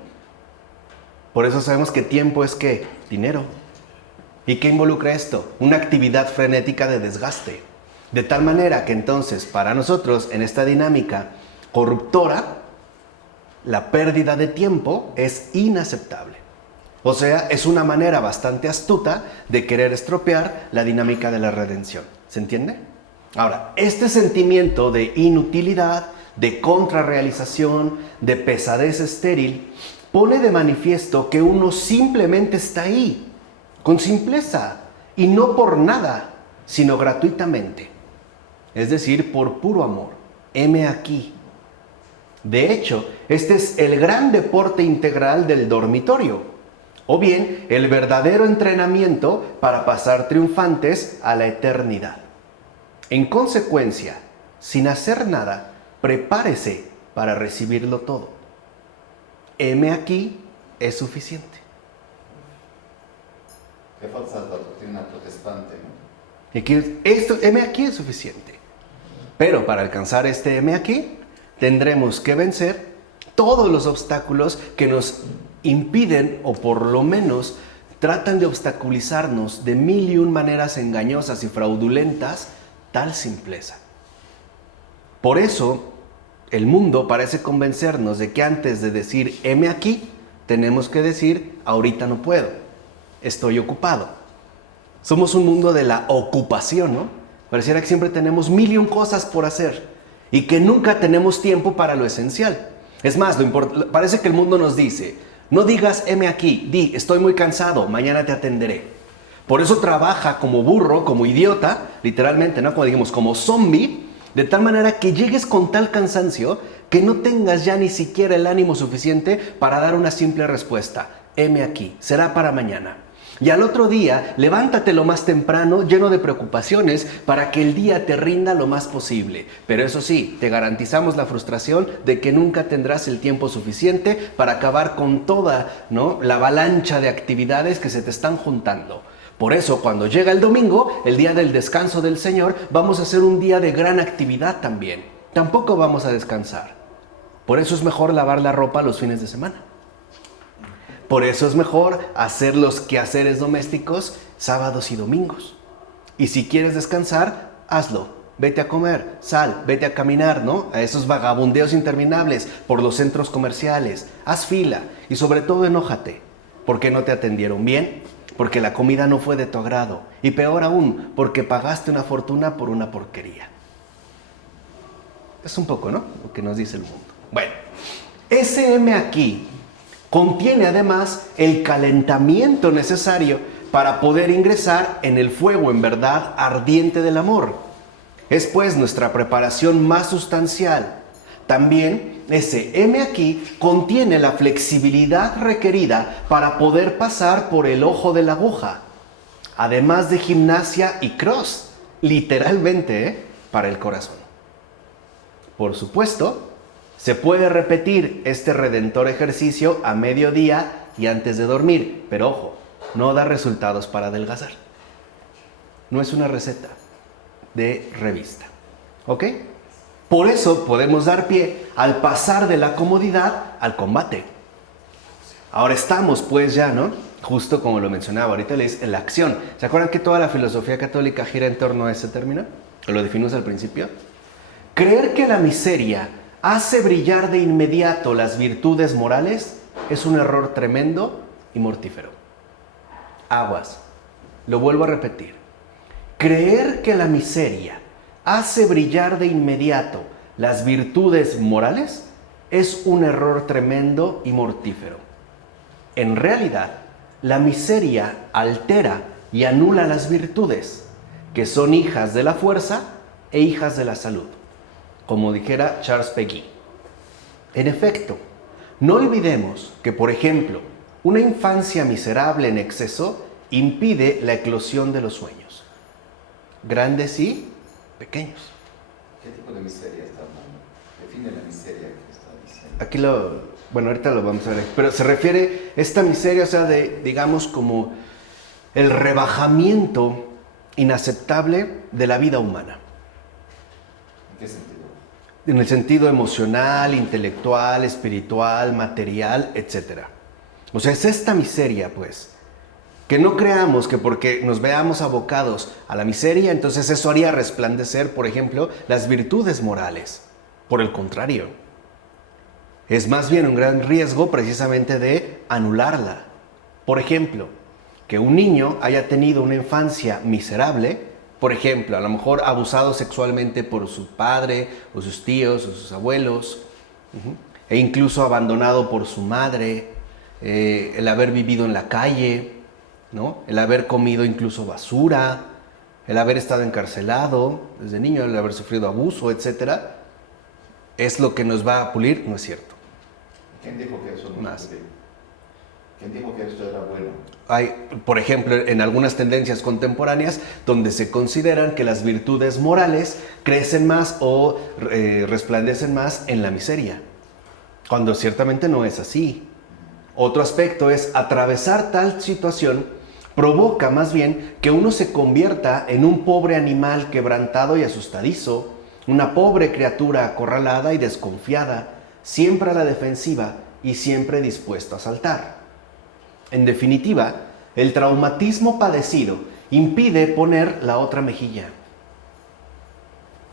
Por eso sabemos que tiempo es ¿qué? Dinero. ¿Y qué involucra esto? Una actividad frenética de desgaste. De tal manera que entonces para nosotros en esta dinámica corruptora, la pérdida de tiempo es inaceptable. O sea, es una manera bastante astuta de querer estropear la dinámica de la redención. ¿Se entiende? Ahora, este sentimiento de inutilidad, de contrarrealización, de pesadez estéril, pone de manifiesto que uno simplemente está ahí, con simpleza, y no por nada, sino gratuitamente. Es decir, por puro amor. Heme aquí. De hecho, este es el gran deporte integral del dormitorio. O bien, el verdadero entrenamiento para pasar triunfantes a la eternidad. En consecuencia, sin hacer nada, prepárese para recibirlo todo. Heme aquí es suficiente. Qué falsa es la doctrina protestante, ¿no? Heme aquí es suficiente. Pero para alcanzar este heme aquí, tendremos que vencer todos los obstáculos que nos impiden, o por lo menos tratan de obstaculizarnos de 1001 maneras engañosas y fraudulentas, tal simpleza. Por eso, el mundo parece convencernos de que antes de decir heme aquí, tenemos que decir ahorita no puedo, estoy ocupado. Somos un mundo de la ocupación, ¿no? Pareciera que siempre tenemos 1001 cosas por hacer y que nunca tenemos tiempo para lo esencial. Es más, parece que el mundo nos dice, no digas heme aquí, di estoy muy cansado, mañana te atenderé. Por eso trabaja como burro, como idiota, literalmente, ¿no? Como digamos, como zombie, de tal manera que llegues con tal cansancio que no tengas ya ni siquiera el ánimo suficiente para dar una simple respuesta. Heme aquí, será para mañana. Y al otro día, levántate lo más temprano, lleno de preocupaciones, para que el día te rinda lo más posible. Pero eso sí, te garantizamos la frustración de que nunca tendrás el tiempo suficiente para acabar con toda, ¿no?, la avalancha de actividades que se te están juntando. Por eso, cuando llega el domingo, el día del descanso del Señor, vamos a hacer un día de gran actividad también. Tampoco vamos a descansar. Por eso es mejor lavar la ropa los fines de semana. Por eso es mejor hacer los quehaceres domésticos sábados y domingos. Y si quieres descansar, hazlo. Vete a comer, sal, vete a caminar, ¿no? A esos vagabundeos interminables por los centros comerciales. Haz fila y sobre todo enójate. ¿Por qué no te atendieron bien? Porque la comida no fue de tu agrado. Y peor aún, porque pagaste una fortuna por una porquería. Es un poco, ¿no? Lo que nos dice el mundo. Bueno, ese M aquí contiene además el calentamiento necesario para poder ingresar en el fuego en verdad ardiente del amor. Es pues nuestra preparación más sustancial. También ese M aquí contiene la flexibilidad requerida para poder pasar por el ojo de la aguja. Además de gimnasia y cross, literalmente, para el corazón. Por supuesto, se puede repetir este redentor ejercicio a mediodía y antes de dormir, pero ojo, no da resultados para adelgazar. No es una receta de revista, ¿ok? Por eso podemos dar pie al pasar de la comodidad al combate. Ahora estamos pues ya, ¿no? Justo como lo mencionaba ahorita, en la acción. ¿Se acuerdan que toda la filosofía católica gira en torno a ese término? Lo definimos al principio. Creer que la miseria hace brillar de inmediato las virtudes morales es un error tremendo y mortífero. Aguas. Lo vuelvo a repetir. Creer que la miseria hace brillar de inmediato las virtudes morales es un error tremendo y mortífero. En realidad, la miseria altera y anula las virtudes, que son hijas de la fuerza e hijas de la salud, como dijera Charles Péguy. En efecto, no olvidemos que, por ejemplo, una infancia miserable en exceso impide la eclosión de los sueños, grandes y pequeños. ¿Qué tipo de miseria está hablando? Define la miseria que está diciendo. Aquí ahorita lo vamos a ver, pero se refiere esta miseria, o sea, digamos como el rebajamiento inaceptable de la vida humana. ¿En qué sentido? En el sentido emocional, intelectual, espiritual, material, etc. O sea, es esta miseria, pues, que no creamos que porque nos veamos abocados a la miseria, entonces eso haría resplandecer, por ejemplo, las virtudes morales. Por el contrario, es más bien un gran riesgo precisamente de anularla. Por ejemplo, que un niño haya tenido una infancia miserable, por ejemplo, a lo mejor abusado sexualmente por su padre, o sus tíos, o sus abuelos, e incluso abandonado por su madre, el haber vivido en la calle, ¿no? El haber comido incluso basura, el haber estado encarcelado desde niño, el haber sufrido abuso, etc. ¿Es lo que nos va a pulir? No es cierto. ¿Quién dijo que eso no Más. es pulir? ¿Quién dijo que esto era bueno? Hay, por ejemplo, en algunas tendencias contemporáneas donde se consideran que las virtudes morales crecen más o resplandecen más en la miseria, cuando ciertamente no es así. Otro aspecto es atravesar tal situación provoca más bien que uno se convierta en un pobre animal quebrantado y asustadizo, una pobre criatura acorralada y desconfiada, siempre a la defensiva y siempre dispuesto a saltar. En definitiva, el traumatismo padecido impide poner la otra mejilla.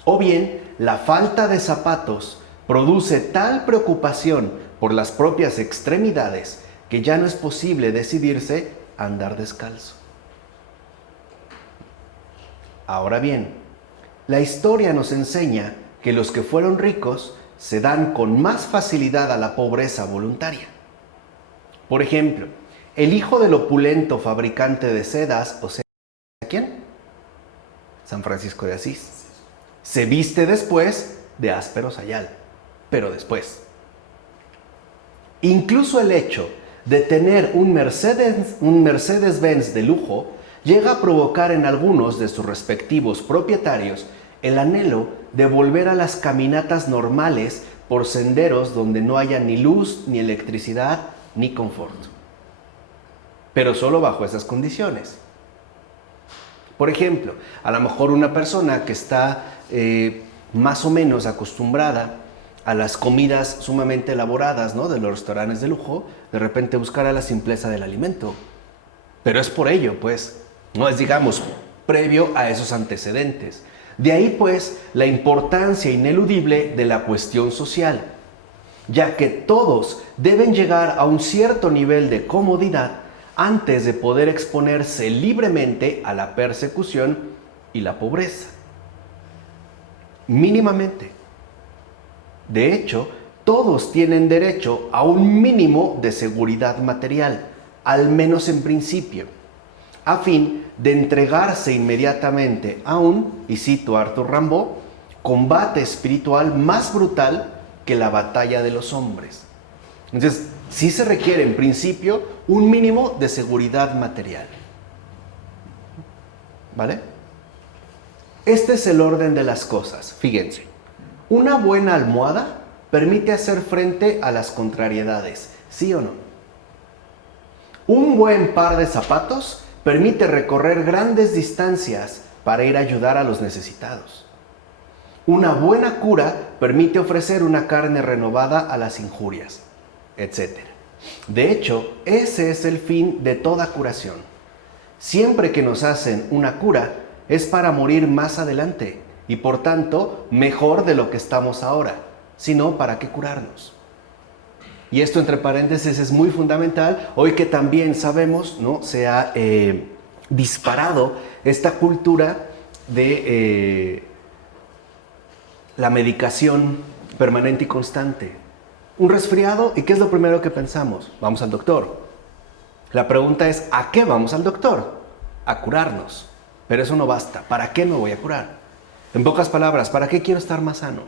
O bien, la falta de zapatos produce tal preocupación por las propias extremidades que ya no es posible decidirse a andar descalzo. Ahora bien, la historia nos enseña que los que fueron ricos se dan con más facilidad a la pobreza voluntaria. Por ejemplo, el hijo del opulento fabricante de sedas, o sea, ¿quién? San Francisco de Asís. Se viste después de áspero sayal, pero después. Incluso el hecho de tener un Mercedes-Benz de lujo llega a provocar en algunos de sus respectivos propietarios el anhelo de volver a las caminatas normales por senderos donde no haya ni luz, ni electricidad, ni confort. Pero solo bajo esas condiciones. Por ejemplo, a lo mejor una persona que está más o menos acostumbrada a las comidas sumamente elaboradas, ¿no?, de los restaurantes de lujo, de repente buscar a la simpleza del alimento. Pero es por ello, pues, no es, digamos, previo a esos antecedentes. De ahí, pues, la importancia ineludible de la cuestión social, ya que todos deben llegar a un cierto nivel de comodidad antes de poder exponerse libremente a la persecución y la pobreza. Mínimamente. De hecho, todos tienen derecho a un mínimo de seguridad material, al menos en principio, a fin de entregarse inmediatamente a un, y cito a Arthur Rimbaud, combate espiritual más brutal que la batalla de los hombres. Entonces, sí se requiere en principio un mínimo de seguridad material. ¿Vale? Este es el orden de las cosas. Fíjense, una buena almohada permite hacer frente a las contrariedades, ¿sí o no? Un buen par de zapatos permite recorrer grandes distancias para ir a ayudar a los necesitados. Una buena cura permite ofrecer una carne renovada a las injurias, etc. De hecho, ese es el fin de toda curación. Siempre que nos hacen una cura, es para morir más adelante y por tanto mejor de lo que estamos ahora, sino para qué curarnos. Y esto, entre paréntesis, es muy fundamental hoy que también sabemos, ¿no?, se ha disparado esta cultura de la medicación permanente y constante. Un resfriado, ¿y qué es lo primero que pensamos? Vamos al doctor. La pregunta es, ¿a qué vamos al doctor? A curarnos. Pero eso no basta. ¿Para qué me voy a curar? En pocas palabras, ¿para qué quiero estar más sano?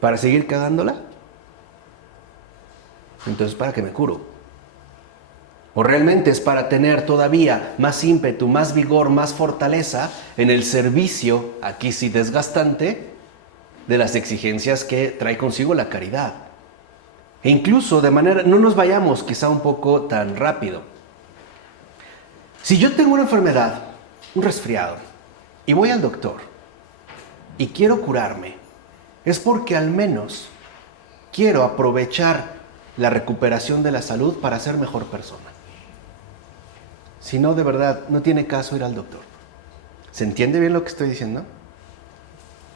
¿Para seguir cagándola? Entonces, ¿para qué me curo? ¿O realmente es para tener todavía más ímpetu, más vigor, más fortaleza en el servicio, aquí sí desgastante, de las exigencias que trae consigo la caridad? E incluso de manera, no nos vayamos quizá un poco tan rápido. Si yo tengo una enfermedad, un resfriado, y voy al doctor, y quiero curarme, es porque al menos quiero aprovechar la recuperación de la salud para ser mejor persona. Si no, de verdad, no tiene caso ir al doctor. ¿Se entiende bien lo que estoy diciendo?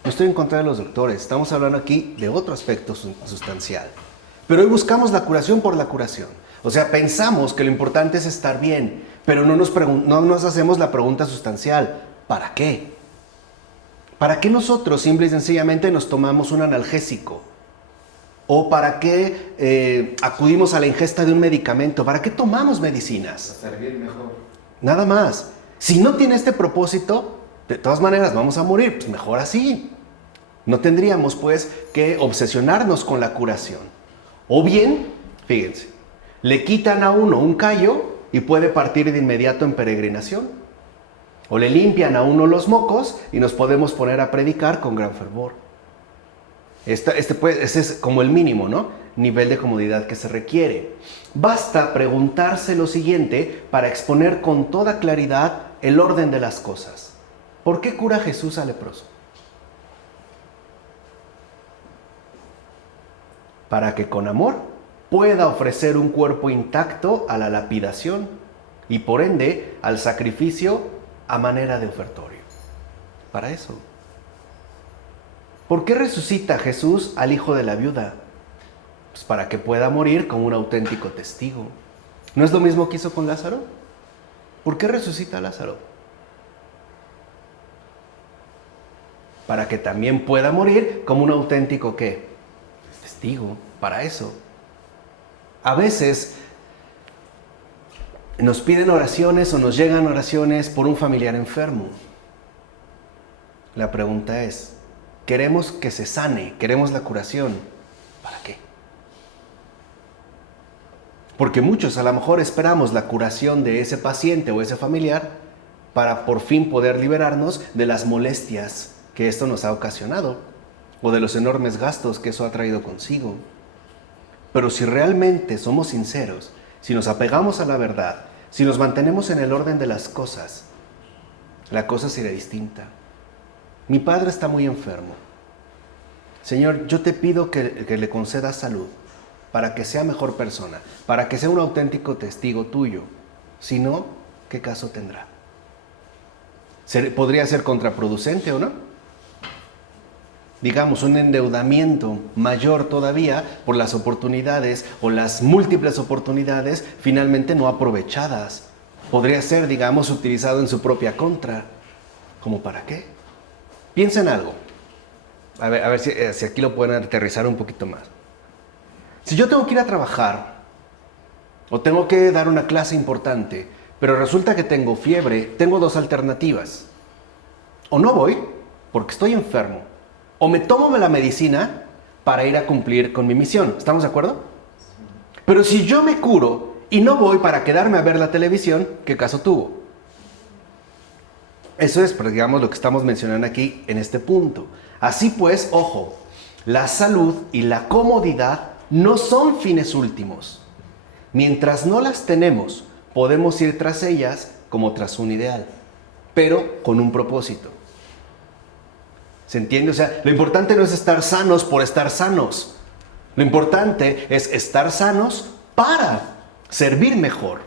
No estoy en contra de los doctores, estamos hablando aquí de otro aspecto sustancial. Pero hoy buscamos la curación por la curación. O sea, pensamos que lo importante es estar bien, pero no nos hacemos la pregunta sustancial, ¿para qué? ¿Para qué nosotros simple y sencillamente nos tomamos un analgésico? ¿O para qué acudimos a la ingesta de un medicamento? ¿Para qué tomamos medicinas? Para servir mejor. Nada más. Si no tiene este propósito, de todas maneras vamos a morir, pues mejor así. No tendríamos pues que obsesionarnos con la curación. O bien, fíjense, le quitan a uno un callo y puede partir de inmediato en peregrinación. O le limpian a uno los mocos y nos podemos poner a predicar con gran fervor. Ese es como el mínimo, ¿no?, nivel de comodidad que se requiere. Basta preguntarse lo siguiente para exponer con toda claridad el orden de las cosas. ¿Por qué cura Jesús al leproso? Para que con amor pueda ofrecer un cuerpo intacto a la lapidación y por ende al sacrificio a manera de ofertorio. Para eso. ¿Por qué resucita Jesús al hijo de la viuda? Pues para que pueda morir como un auténtico testigo. ¿No es lo mismo que hizo con Lázaro? ¿Por qué resucita a Lázaro? Para que también pueda morir como un auténtico ¿qué? Testigo. Para eso. A veces nos piden oraciones o nos llegan oraciones por un familiar enfermo. La pregunta es, queremos que se sane, queremos la curación. ¿Para qué? Porque muchos a lo mejor esperamos la curación de ese paciente o ese familiar para por fin poder liberarnos de las molestias que esto nos ha ocasionado o de los enormes gastos que eso ha traído consigo. Pero si realmente somos sinceros, si nos apegamos a la verdad, si nos mantenemos en el orden de las cosas, la cosa será distinta. Mi padre está muy enfermo. Señor, yo te pido que le concedas salud para que sea mejor persona, para que sea un auténtico testigo tuyo. Si no, ¿qué caso tendrá? ¿Podría ser contraproducente o no? Digamos, un endeudamiento mayor todavía por las oportunidades o las múltiples oportunidades finalmente no aprovechadas. Podría ser, digamos, utilizado en su propia contra. ¿Cómo para qué? Piensa en algo. A ver si aquí lo pueden aterrizar un poquito más. Si yo tengo que ir a trabajar o tengo que dar una clase importante, pero resulta que tengo fiebre, tengo dos alternativas. O no voy porque estoy enfermo, o me tomo la medicina para ir a cumplir con mi misión. ¿Estamos de acuerdo? Pero si yo me curo y no voy para quedarme a ver la televisión, ¿qué caso tuvo? Eso es, pues, digamos, lo que estamos mencionando aquí en este punto. Así pues, ojo, la salud y la comodidad no son fines últimos. Mientras no las tenemos, podemos ir tras ellas como tras un ideal, pero con un propósito. ¿Se entiende? O sea, lo importante no es estar sanos por estar sanos. Lo importante es estar sanos para servir mejor.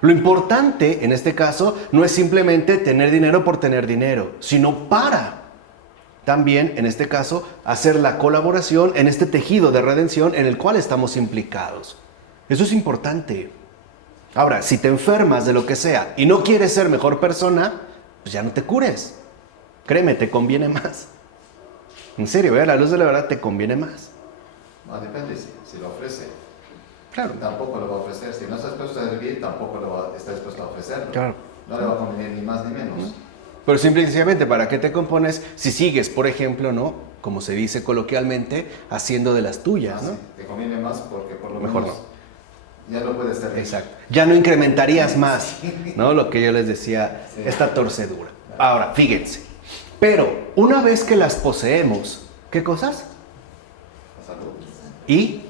Lo importante, en este caso, no es simplemente tener dinero por tener dinero, sino para también, en este caso, hacer la colaboración en este tejido de redención en el cual estamos implicados. Eso es importante. Ahora, si te enfermas de lo que sea y no quieres ser mejor persona, pues ya no te cures. Créeme, te conviene más. En serio, a la luz de la verdad te conviene más. No, depende si lo ofrece. Claro. Tampoco lo va a ofrecer. Si no está dispuesto a servir, tampoco está dispuesto a ofrecerlo. Claro. No le va a convenir ni más ni menos. Pero simple y sencillamente, ¿para qué te compones si sigues, por ejemplo, ¿no? Como se dice coloquialmente, haciendo de las tuyas, ¿no? Sí, te conviene más porque por lo Mejor menos no. ya lo puedes hacer. Exacto. Ya no incrementarías más, ¿no? Lo que yo les decía, Sí. esta torcedura. Ahora, fíjense. Pero una vez que las poseemos, ¿qué cosas? La salud, Y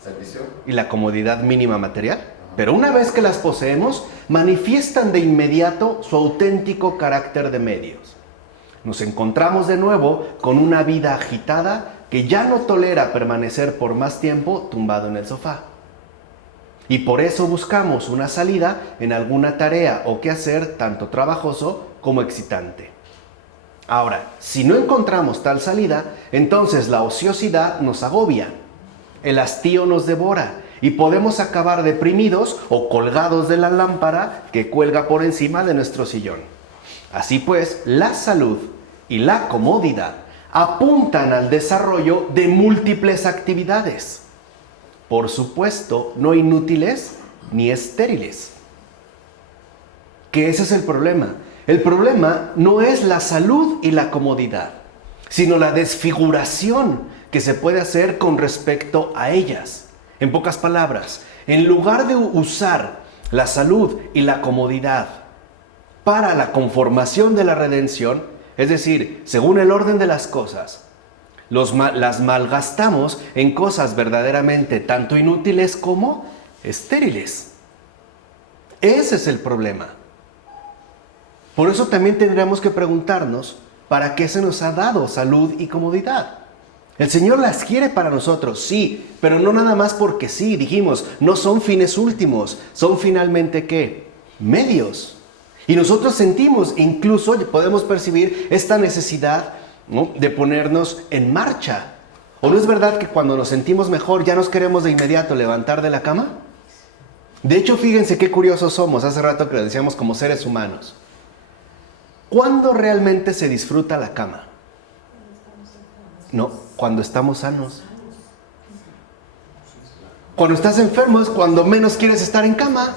servicio. la comodidad mínima material. Pero una vez que las poseemos, manifiestan de inmediato su auténtico carácter de medios. Nos encontramos de nuevo con una vida agitada que ya no tolera permanecer por más tiempo tumbado en el sofá. Y por eso buscamos una salida en alguna tarea o quehacer tanto trabajoso como excitante. Ahora, si no encontramos tal salida, entonces la ociosidad nos agobia, el hastío nos devora y podemos acabar deprimidos o colgados de la lámpara que cuelga por encima de nuestro sillón. Así pues, la salud y la comodidad apuntan al desarrollo de múltiples actividades. Por supuesto, no inútiles ni estériles. Que ese es el problema. El problema no es la salud y la comodidad, sino la desfiguración que se puede hacer con respecto a ellas. En pocas palabras, en lugar de usar la salud y la comodidad para la conformación de la redención, es decir, según el orden de las cosas, las malgastamos en cosas verdaderamente tanto inútiles como estériles. Ese es el problema. Por eso también tendríamos que preguntarnos, ¿para qué se nos ha dado salud y comodidad? El Señor las quiere para nosotros, sí, pero no nada más porque sí. Dijimos, no son fines últimos, son finalmente ¿qué? Medios. Y nosotros sentimos, incluso podemos percibir esta necesidad, ¿no?, de ponernos en marcha. ¿O no es verdad que cuando nos sentimos mejor ya nos queremos de inmediato levantar de la cama? De hecho, fíjense qué curiosos somos, hace rato que lo decíamos como seres humanos. ¿Cuándo realmente se disfruta la cama? No, cuando estamos sanos. Cuando estás enfermo es cuando menos quieres estar en cama.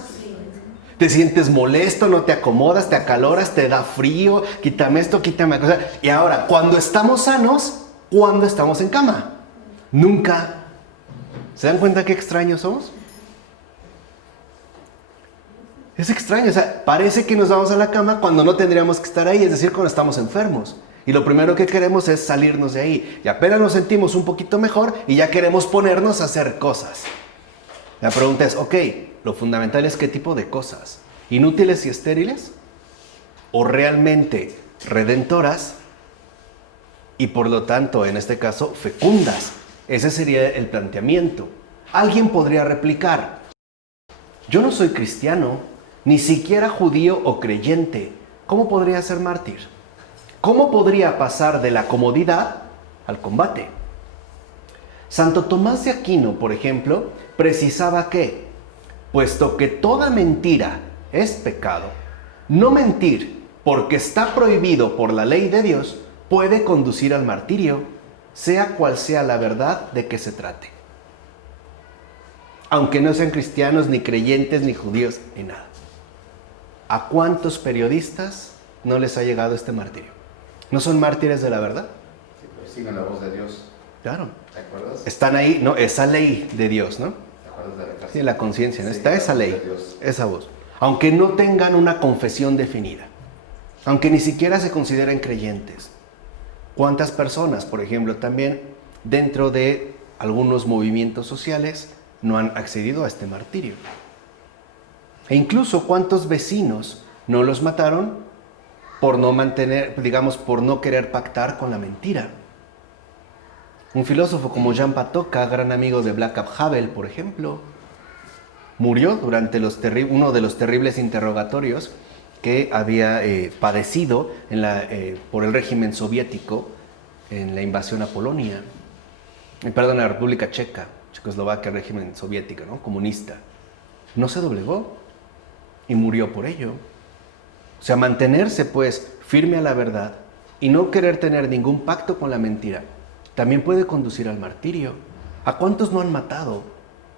Te sientes molesto, no te acomodas, te acaloras, te da frío, quítame esto, quítame aquello. Y ahora, cuando estamos sanos, ¿cuándo estamos en cama? Nunca. ¿Se dan cuenta qué extraños somos? Es extraño, o sea, parece que nos vamos a la cama cuando no tendríamos que estar ahí, es decir, cuando estamos enfermos. Y lo primero que queremos es salirnos de ahí. Y apenas nos sentimos un poquito mejor y ya queremos ponernos a hacer cosas. La pregunta es, ok, lo fundamental es qué tipo de cosas. ¿Inútiles y estériles? ¿O realmente redentoras? y por lo tanto, en este caso, fecundas. Ese sería el planteamiento. Alguien podría replicar: yo no soy cristiano, ni siquiera judío o creyente. ¿Cómo podría ser mártir? ¿Cómo podría pasar de la comodidad al combate? Santo Tomás de Aquino, por ejemplo, precisaba que, puesto que toda mentira es pecado, no mentir, porque está prohibido por la ley de Dios, puede conducir al martirio, sea cual sea la verdad de que se trate. Aunque no sean cristianos, ni creyentes, ni judíos, ni nada. ¿A cuántos periodistas no les ha llegado este martirio? ¿No son mártires de la verdad? Sí, pues siguen la voz de Dios. Claro. ¿Te acuerdas? Están ahí, ¿no? Esa ley de Dios, ¿no? ¿Te acuerdas de la casa? Sí, la conciencia, ¿no? Sí, Está esa la voz ley, de Dios. esa voz. Aunque no tengan una confesión definida, aunque ni siquiera se consideren creyentes. ¿Cuántas personas, por ejemplo, también dentro de algunos movimientos sociales no han accedido a este martirio? E incluso cuántos vecinos no los mataron por no mantener, digamos, por no querer pactar con la mentira. Un filósofo como Jan Patočka, gran amigo de Václav Havel, por ejemplo, murió durante uno de los terribles interrogatorios que había padecido por el régimen soviético en la invasión a Polonia, perdón, a la República Checa, Checoslovaquia, régimen soviético, ¿no? Comunista. No se doblegó y murió por ello. O sea, mantenerse pues firme a la verdad y no querer tener ningún pacto con la mentira también puede conducir al martirio. ¿A cuántos no han matado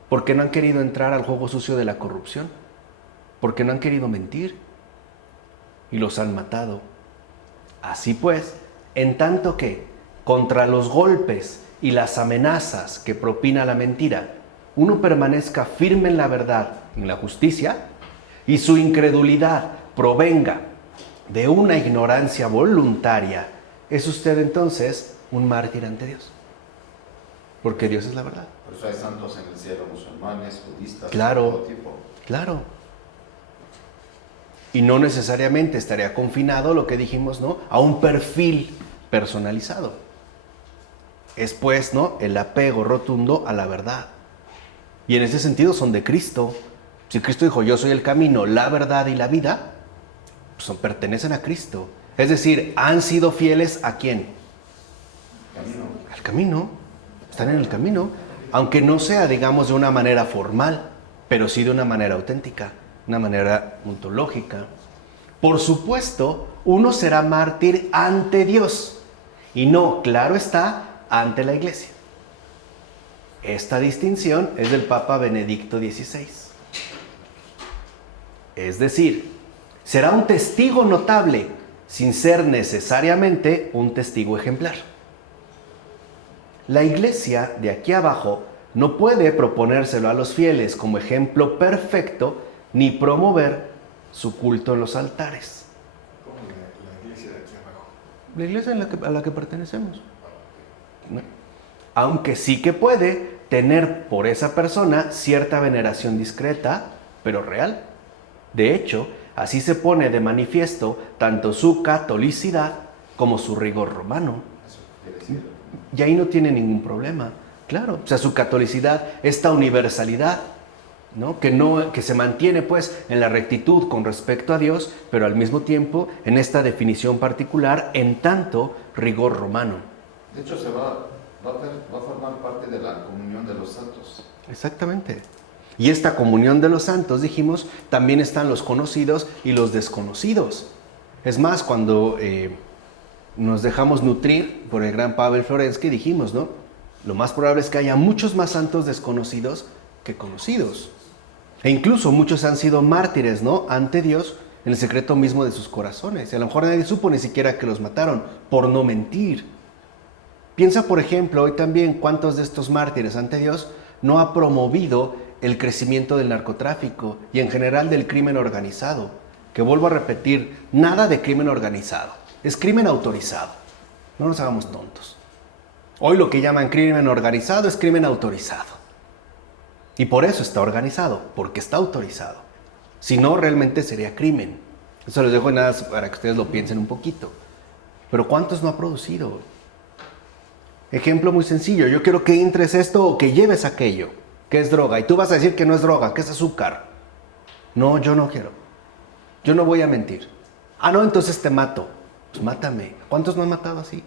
porque no han querido entrar al juego sucio de la corrupción? Porque no han querido mentir y los han matado. Así pues, en tanto que contra los golpes y las amenazas que propina la mentira, uno permanezca firme en la verdad, en la justicia, y su incredulidad provenga de una ignorancia voluntaria, es usted entonces un mártir ante Dios. Porque Dios es la verdad. Por eso hay santos en el cielo, musulmanes, budistas, Claro, de todo tipo. claro. Y no necesariamente estaría confinado, lo que dijimos, ¿no?, a un perfil personalizado. Es pues, ¿no?, el apego rotundo a la verdad. Y en ese sentido son de Cristo. Si Cristo dijo: yo soy el camino, la verdad y la vida, pues pertenecen a Cristo. Es decir, han sido fieles ¿a quién? Camino. Al camino. Están en el camino. Aunque no sea, digamos, de una manera formal, pero sí de una manera auténtica, una manera ontológica. Por supuesto, uno será mártir ante Dios. Y no, claro está, ante la iglesia. Esta distinción es del Papa Benedicto XVI. Es decir, será un testigo notable sin ser necesariamente un testigo ejemplar. La iglesia de aquí abajo no puede proponérselo a los fieles como ejemplo perfecto ni promover su culto en los altares. ¿Cómo la iglesia de aquí abajo? La iglesia a la que pertenecemos, ¿no? Aunque sí que puede tener por esa persona cierta veneración discreta, pero real. De hecho, así se pone de manifiesto tanto su catolicidad como su rigor romano. Eso quiere decir. Y ahí no tiene ningún problema, claro. O sea, su catolicidad, esta universalidad, ¿no?, que se mantiene pues en la rectitud con respecto a Dios, pero al mismo tiempo en esta definición particular en tanto rigor romano. De hecho, va a formar parte de la comunión de los santos. Exactamente. Y esta comunión de los santos, dijimos, también están los conocidos y los desconocidos. Es más, cuando nos dejamos nutrir por el gran Pavel Florensky, dijimos, ¿no?, lo más probable es que haya muchos más santos desconocidos que conocidos. E incluso muchos han sido mártires, ¿no?, ante Dios en el secreto mismo de sus corazones. Y a lo mejor nadie supo ni siquiera que los mataron por no mentir. Piensa, por ejemplo, hoy también cuántos de estos mártires ante Dios no ha promovido el crecimiento del narcotráfico y en general del crimen organizado. Que vuelvo a repetir, nada de crimen organizado, es crimen autorizado. No nos hagamos tontos. Hoy lo que llaman crimen organizado es crimen autorizado. Y por eso está organizado, porque está autorizado. Si no, realmente sería crimen. Eso les dejo nada para que ustedes lo piensen un poquito. Pero ¿cuántos no ha producido? Ejemplo muy sencillo, yo quiero que entres esto o que lleves aquello, que es droga, y tú vas a decir que no es droga, que es azúcar. No, yo no quiero. Yo no voy a mentir. Ah, no, entonces te mato. Pues mátame. ¿Cuántos no han matado así?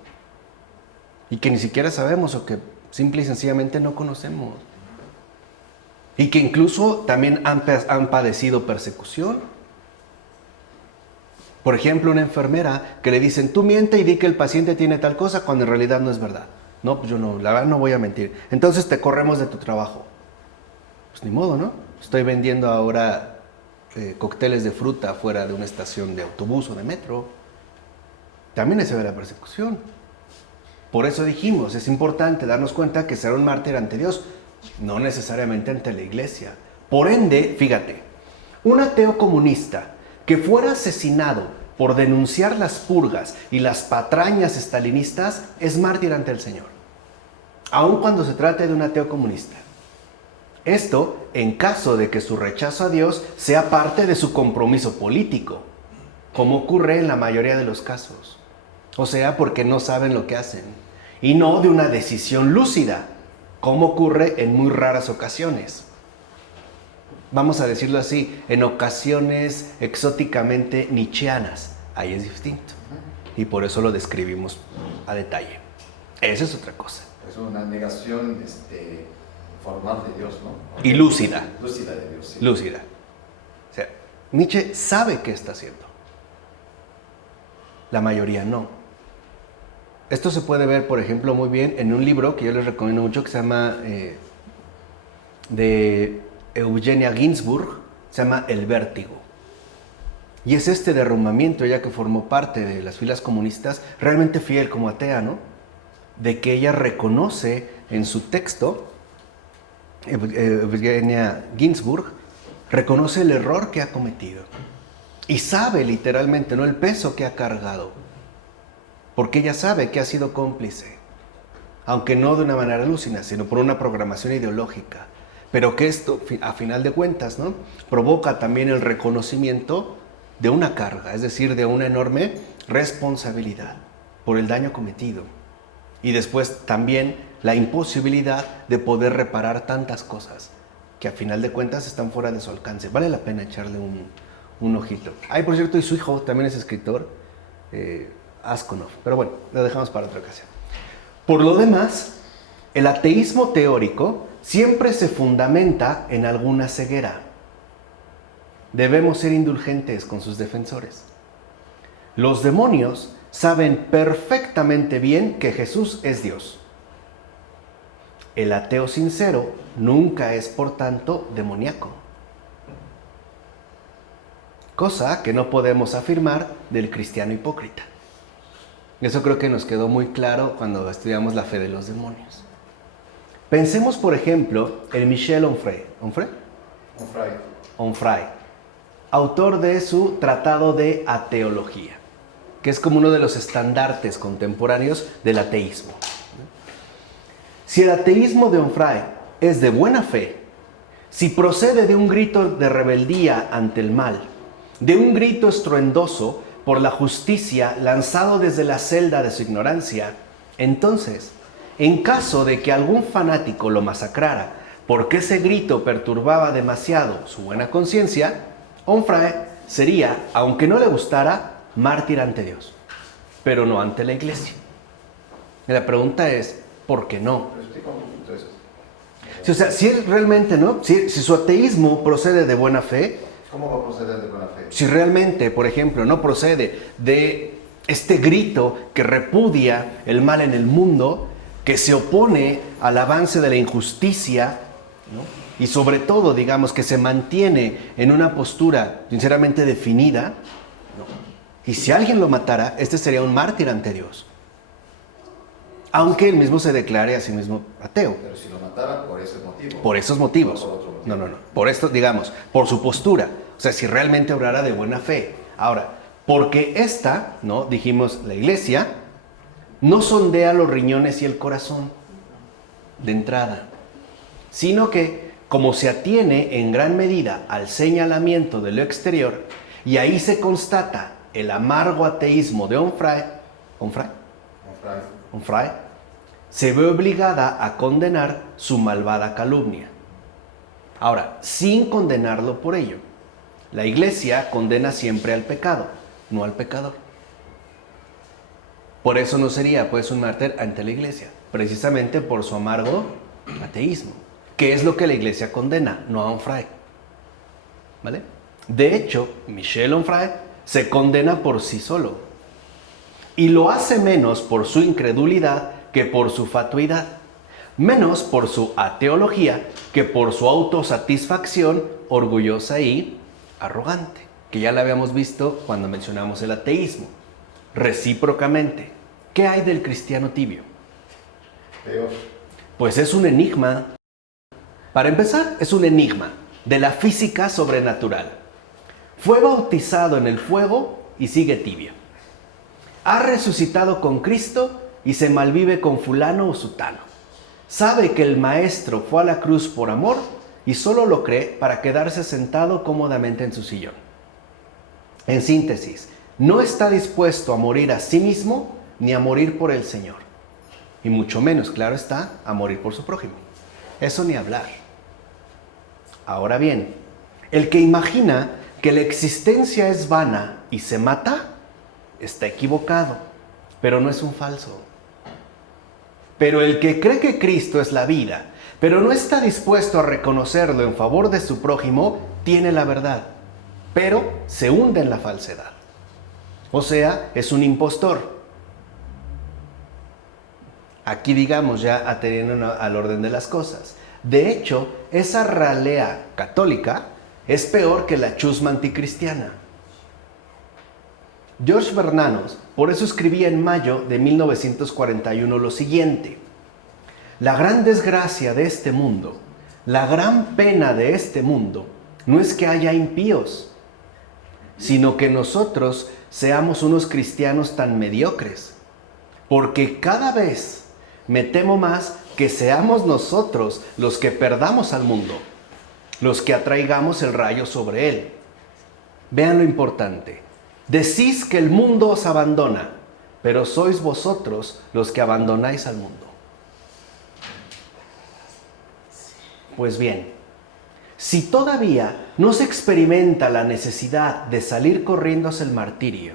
Y que ni siquiera sabemos o que simple y sencillamente no conocemos. Y que incluso también han padecido persecución. Por ejemplo, una enfermera que le dicen, tú miente y di que el paciente tiene tal cosa cuando en realidad no es verdad. No, pues yo no, la verdad no voy a mentir. Entonces te corremos de tu trabajo. Pues ni modo, ¿no? Estoy vendiendo ahora cócteles de fruta fuera de una estación de autobús o de metro. También es severa persecución. Por eso dijimos, es importante darnos cuenta que ser un mártir ante Dios, no necesariamente ante la iglesia. Por ende, fíjate, un ateo comunista que fuera asesinado por denunciar las purgas y las patrañas estalinistas es mártir ante el Señor, aun cuando se trate de un ateo comunista. Esto en caso de que su rechazo a Dios sea parte de su compromiso político, como ocurre en la mayoría de los casos. O sea, porque no saben lo que hacen, y no de una decisión lúcida, como ocurre en muy raras ocasiones. Vamos a decirlo así, en ocasiones exóticamente nietzscheanas. Ahí es distinto. Y por eso lo describimos a detalle. Esa es otra cosa. Es una negación formal de Dios, ¿no? Y lúcida. Lúcida de Dios, sí. Lúcida. O sea, Nietzsche sabe qué está haciendo. La mayoría no. Esto se puede ver, por ejemplo, muy bien en un libro que yo les recomiendo mucho que se llama de Eugenia Ginzburg, se llama El Vértigo. Y es este derrumbamiento, ya que formó parte de las filas comunistas, realmente fiel como atea, ¿no? De que ella reconoce en su texto, Eugenia Ginzburg, reconoce el error que ha cometido. Y sabe literalmente, ¿no?, el peso que ha cargado. Porque ella sabe que ha sido cómplice. Aunque no de una manera lúcida, sino por una programación ideológica. Pero que esto, a final de cuentas, ¿no?, provoca también el reconocimiento de una carga, es decir, de una enorme responsabilidad por el daño cometido. Y después también la imposibilidad de poder reparar tantas cosas que a final de cuentas están fuera de su alcance. Vale la pena echarle un ojito. Ay, por cierto, y su hijo también es escritor, Askonov. Pero bueno, lo dejamos para otra ocasión. Por lo demás, el ateísmo teórico siempre se fundamenta en alguna ceguera. Debemos ser indulgentes con sus defensores. Los demonios saben perfectamente bien que Jesús es Dios. El ateo sincero nunca es, por tanto, demoníaco. Cosa que no podemos afirmar del cristiano hipócrita. Eso creo que nos quedó muy claro cuando estudiamos la fe de los demonios. Pensemos, por ejemplo, en Michel Onfray. ¿Onfray? Onfray. Onfray, autor de su Tratado de Ateología, que es como uno de los estandartes contemporáneos del ateísmo. Si el ateísmo de Onfray es de buena fe, si procede de un grito de rebeldía ante el mal, de un grito estruendoso por la justicia lanzado desde la celda de su ignorancia, entonces, en caso de que algún fanático lo masacrara porque ese grito perturbaba demasiado su buena conciencia, Onfray sería, aunque no le gustara, mártir ante Dios, pero no ante la iglesia. Y la pregunta es, ¿por qué no? Pero explica un poquito eso. Sí, o sea, si es realmente, ¿no? Si su ateísmo procede de buena fe, ¿Cómo va a proceder de buena fe? si realmente, por ejemplo, no procede de este grito que repudia el mal en el mundo, que se opone al avance de la injusticia, ¿no?, y sobre todo, digamos, que se mantiene en una postura sinceramente definida, ¿no?, y si alguien lo matara, este sería un mártir ante Dios, aunque él mismo se declare a sí mismo ateo. Pero si lo matara por ese motivo. Por esos motivos. No por otro motivo. No. Por esto, digamos, por su postura. O sea, si realmente obrara de buena fe. Ahora, porque esta, ¿no?, dijimos, la iglesia no sondea los riñones y el corazón de entrada, sino que, como se atiene en gran medida al señalamiento de lo exterior, y ahí se constata el amargo ateísmo de Onfray, se ve obligada a condenar su malvada calumnia. Ahora, sin condenarlo por ello. La Iglesia condena siempre al pecado, no al pecador. Por eso no sería pues un mártir ante la Iglesia, precisamente por su amargo ateísmo, que es lo que la Iglesia condena, no a Onfray. ¿Vale? De hecho, Michel Onfray se condena por sí solo y lo hace menos por su incredulidad que por su fatuidad, menos por su ateología que por su autosatisfacción orgullosa y arrogante, que ya la habíamos visto cuando mencionamos el ateísmo. Recíprocamente, ¿qué hay del cristiano tibio? Peor. Pues es un enigma. Para empezar, es un enigma de la física sobrenatural. Fue bautizado en el fuego y sigue tibio. Ha resucitado con Cristo y se malvive con fulano o sutano. Sabe que el maestro fue a la cruz por amor y solo lo cree para quedarse sentado cómodamente en su sillón. En síntesis, no está dispuesto a morir a sí mismo ni a morir por el Señor. Y mucho menos, claro está, a morir por su prójimo. Eso ni hablar. Ahora bien, el que imagina que la existencia es vana y se mata, está equivocado, pero no es un falso. Pero el que cree que Cristo es la vida, pero no está dispuesto a reconocerlo en favor de su prójimo, tiene la verdad, pero se hunde en la falsedad. O sea, es un impostor. Aquí digamos ya atendiendo al orden de las cosas. De hecho, esa ralea católica es peor que la chusma anticristiana. George Bernanos, por eso escribía en mayo de 1941 lo siguiente: la gran desgracia de este mundo, la gran pena de este mundo, no es que haya impíos, sino que nosotros seamos unos cristianos tan mediocres, porque cada vez me temo más que seamos nosotros los que perdamos al mundo, los que atraigamos el rayo sobre él. Vean lo importante. Decís que el mundo os abandona, pero sois vosotros los que abandonáis al mundo. Pues bien, si todavía no se experimenta la necesidad de salir corriendo hacia el martirio,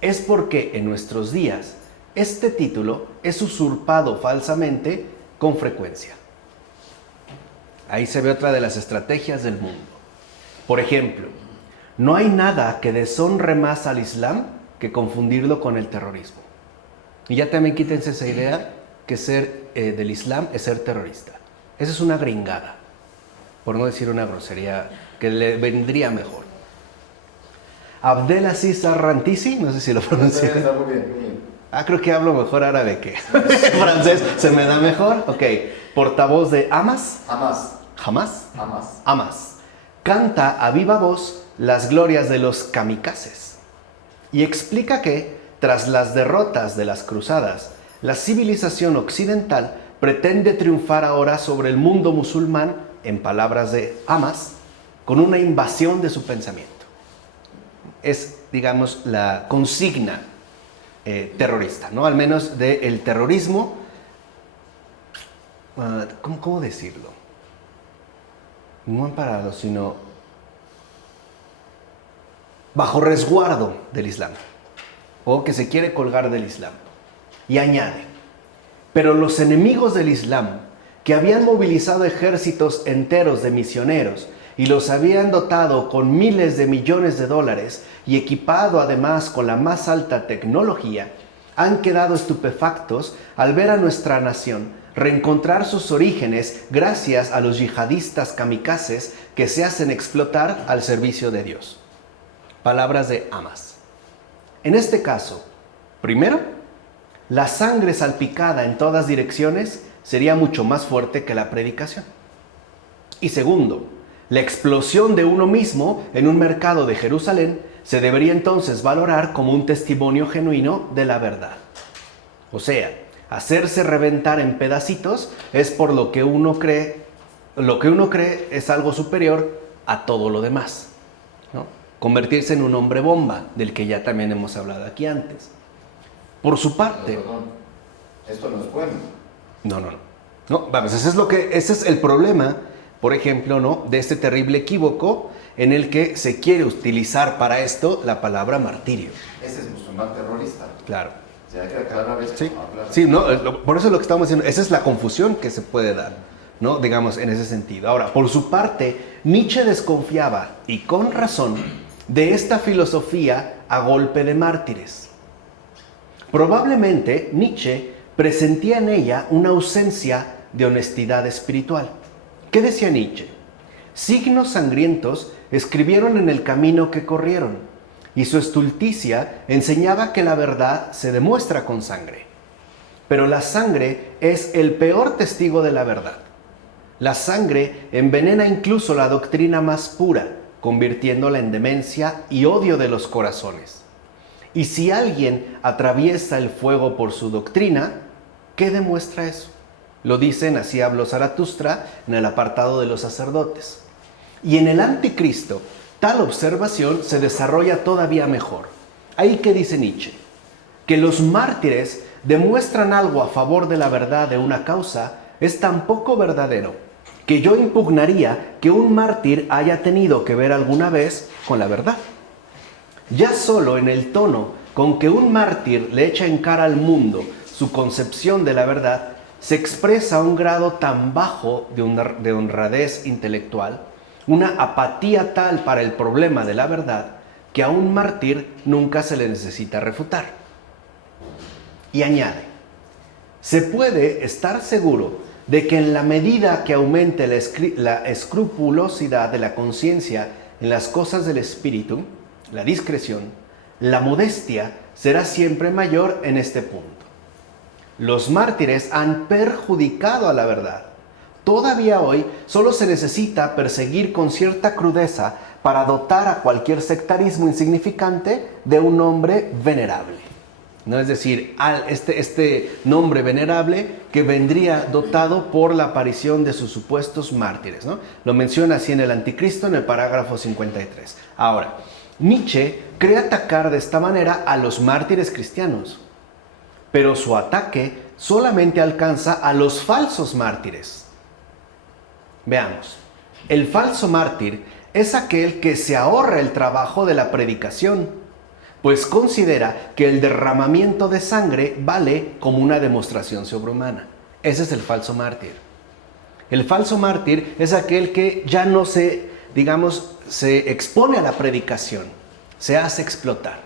es porque en nuestros días este título es usurpado falsamente con frecuencia. Ahí se ve otra de las estrategias del mundo. Por ejemplo, no hay nada que deshonre más al Islam que confundirlo con el terrorismo. Y ya también quítense esa idea que ser del Islam es ser terrorista. Esa es una gringada, por no decir una grosería que le vendría mejor. Abdelaziz Ar-Rantisi, no sé si lo pronuncié. Está muy bien, muy bien. Creo que hablo mejor árabe que francés. ¿Se me da mejor? Ok. Portavoz de Hamas. Hamas. Canta a viva voz las glorias de los kamikazes y explica que, tras las derrotas de las cruzadas, la civilización occidental pretende triunfar ahora sobre el mundo musulmán, en palabras de Hamas, con una invasión de su pensamiento. Es, digamos, la consigna terrorista, ¿no? Al menos del terrorismo, ¿cómo decirlo? No amparado, sino bajo resguardo del Islam, o que se quiere colgar del Islam. Y añade: pero los enemigos del Islam, que habían movilizado ejércitos enteros de misioneros y los habían dotado con miles de millones de dólares y equipado además con la más alta tecnología, han quedado estupefactos al ver a nuestra nación reencontrar sus orígenes gracias a los yihadistas kamikazes que se hacen explotar al servicio de Dios. Palabras de Hamas. En este caso, primero, la sangre salpicada en todas direcciones sería mucho más fuerte que la predicación. Y segundo, la explosión de uno mismo en un mercado de Jerusalén se debería entonces valorar como un testimonio genuino de la verdad. O sea, hacerse reventar en pedacitos es por lo que uno cree es algo superior a todo lo demás, ¿no? Convertirse en un hombre bomba, del que ya también hemos hablado aquí antes. Por su parte... Perdón, esto no es bueno. No. No, vamos, ese es el problema, por ejemplo, ¿no?, de este terrible equívoco en el que se quiere utilizar para esto la palabra martirio. Ese es musulmán terrorista. Claro. O sea, hay que aclarar esto. Sí, Hablar. sí, no, por eso es lo que estamos diciendo, esa es la confusión que se puede dar, ¿no?, digamos, en ese sentido. Ahora, por su parte, Nietzsche desconfiaba, y con razón, de esta filosofía a golpe de mártires. Probablemente Nietzsche presentía en ella una ausencia de honestidad espiritual. ¿Qué decía Nietzsche? Signos sangrientos escribieron en el camino que corrieron, y su estulticia enseñaba que la verdad se demuestra con sangre. Pero la sangre es el peor testigo de la verdad. La sangre envenena incluso la doctrina más pura, convirtiéndola en demencia y odio de los corazones. Y si alguien atraviesa el fuego por su doctrina, ¿qué demuestra eso? Lo dicen, así habló Zaratustra, en el apartado de los sacerdotes. Y en el anticristo, tal observación se desarrolla todavía mejor. Ahí que dice Nietzsche, que los mártires demuestran algo a favor de la verdad de una causa es tan poco verdadero que yo impugnaría que un mártir haya tenido que ver alguna vez con la verdad. Ya solo en el tono con que un mártir le echa en cara al mundo su concepción de la verdad, se expresa un grado tan bajo de honradez intelectual, una apatía tal para el problema de la verdad, que a un mártir nunca se le necesita refutar. Y añade, se puede estar seguro de que en la medida que aumente la escrupulosidad de la conciencia en las cosas del espíritu, la discreción, la modestia será siempre mayor en este punto. Los mártires han perjudicado a la verdad. Todavía hoy solo se necesita perseguir con cierta crudeza para dotar a cualquier sectarismo insignificante de un nombre venerable. ¿No? Es decir, este nombre venerable que vendría dotado por la aparición de sus supuestos mártires, ¿no? Lo menciona así en el Anticristo, en el parágrafo 53. Ahora, Nietzsche cree atacar de esta manera a los mártires cristianos, pero su ataque solamente alcanza a los falsos mártires. Veamos, el falso mártir es aquel que se ahorra el trabajo de la predicación, pues considera que el derramamiento de sangre vale como una demostración sobrehumana. Ese es el falso mártir. El falso mártir es aquel que ya no se expone a la predicación, se hace explotar.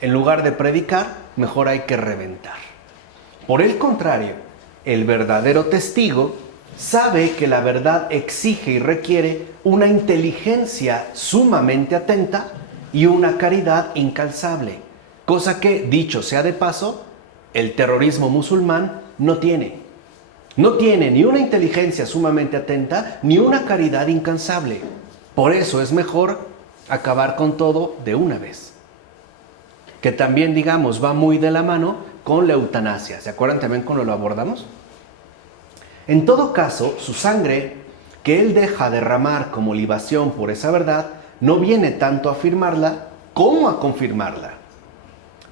En lugar de predicar, mejor hay que reventar. Por el contrario, el verdadero testigo sabe que la verdad exige y requiere una inteligencia sumamente atenta y una caridad incalzable, cosa que, dicho sea de paso, el terrorismo musulmán no tiene. No tiene ni una inteligencia sumamente atenta ni una caridad incansable. Por eso es mejor acabar con todo de una vez. Que también, digamos, va muy de la mano con la eutanasia. ¿Se acuerdan también cuando lo abordamos? En todo caso, su sangre que él deja derramar como libación por esa verdad no viene tanto a afirmarla como a confirmarla.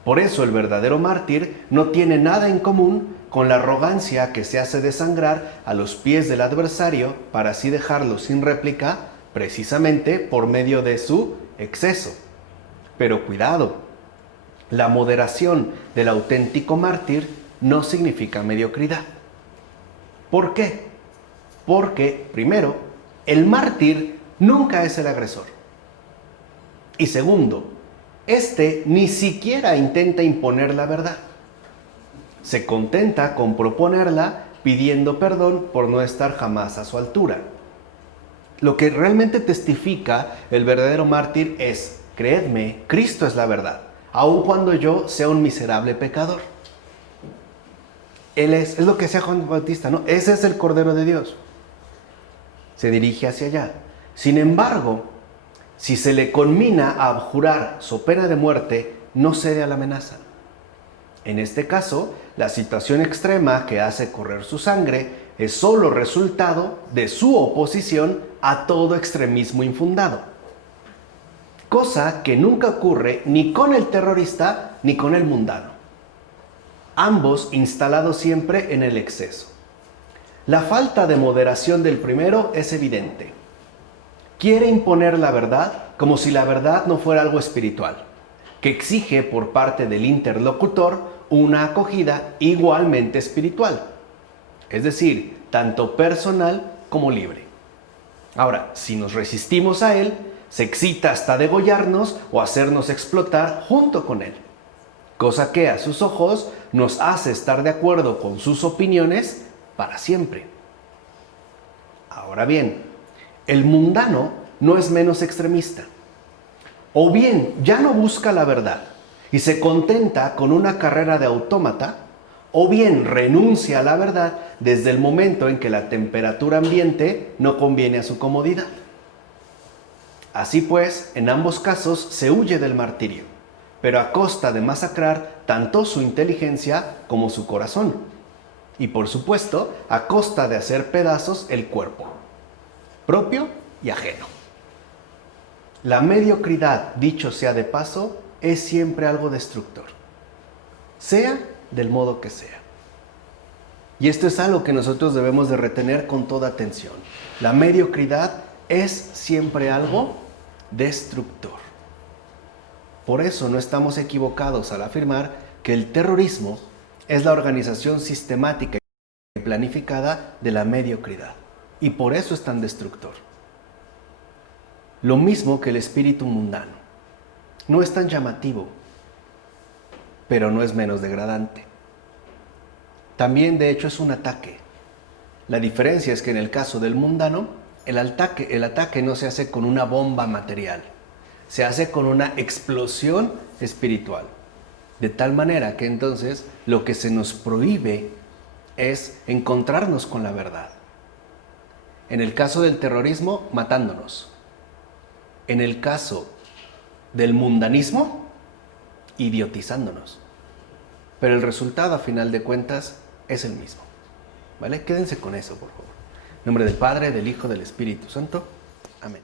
Por eso el verdadero mártir no tiene nada en común con la arrogancia que se hace desangrar a los pies del adversario para así dejarlo sin réplica, precisamente por medio de su exceso. Pero cuidado, la moderación del auténtico mártir no significa mediocridad. ¿Por qué? Porque, primero, el mártir nunca es el agresor. Y segundo, este ni siquiera intenta imponer la verdad. Se contenta con proponerla pidiendo perdón por no estar jamás a su altura. Lo que realmente testifica el verdadero mártir es, creedme, Cristo es la verdad, aun cuando yo sea un miserable pecador. Él es lo que decía Juan Bautista, ¿no? Ese es el Cordero de Dios. Se dirige hacia allá. Sin embargo, si se le conmina a abjurar so pena de muerte, no cede a la amenaza. En este caso, la situación extrema que hace correr su sangre es solo resultado de su oposición a todo extremismo infundado. Cosa que nunca ocurre ni con el terrorista ni con el mundano. ambos instalados siempre en el exceso. La falta de moderación del primero es evidente. Quiere imponer la verdad como si la verdad no fuera algo espiritual, que exige por parte del interlocutor una acogida igualmente espiritual, es decir, tanto personal como libre. Ahora, si nos resistimos a él, se excita hasta degollarnos o hacernos explotar junto con él, cosa que a sus ojos nos hace estar de acuerdo con sus opiniones para siempre. Ahora bien, el mundano no es menos extremista. O bien ya no busca la verdad y se contenta con una carrera de autómata, o bien renuncia a la verdad desde el momento en que la temperatura ambiente no conviene a su comodidad. Así pues, en ambos casos se huye del martirio, pero a costa de masacrar tanto su inteligencia como su corazón. Y por supuesto, a costa de hacer pedazos el cuerpo, propio y ajeno. La mediocridad, dicho sea de paso, es siempre algo destructor, sea del modo que sea. Y esto es algo que nosotros debemos de retener con toda atención. La mediocridad es siempre algo destructor. Por eso no estamos equivocados al afirmar que el terrorismo es la organización sistemática y planificada de la mediocridad. Y por eso es tan destructor. Lo mismo que el espíritu mundano. No es tan llamativo, pero no es menos degradante. También, de hecho, es un ataque. La diferencia es que en el caso del mundano, el ataque no se hace con una bomba material, se hace con una explosión espiritual. De tal manera que entonces lo que se nos prohíbe es encontrarnos con la verdad. En el caso del terrorismo, matándonos. En el caso del mundanismo, idiotizándonos. Pero el resultado, a final de cuentas, es el mismo. ¿Vale? Quédense con eso, por favor. En nombre del Padre, del Hijo, del Espíritu Santo. Amén.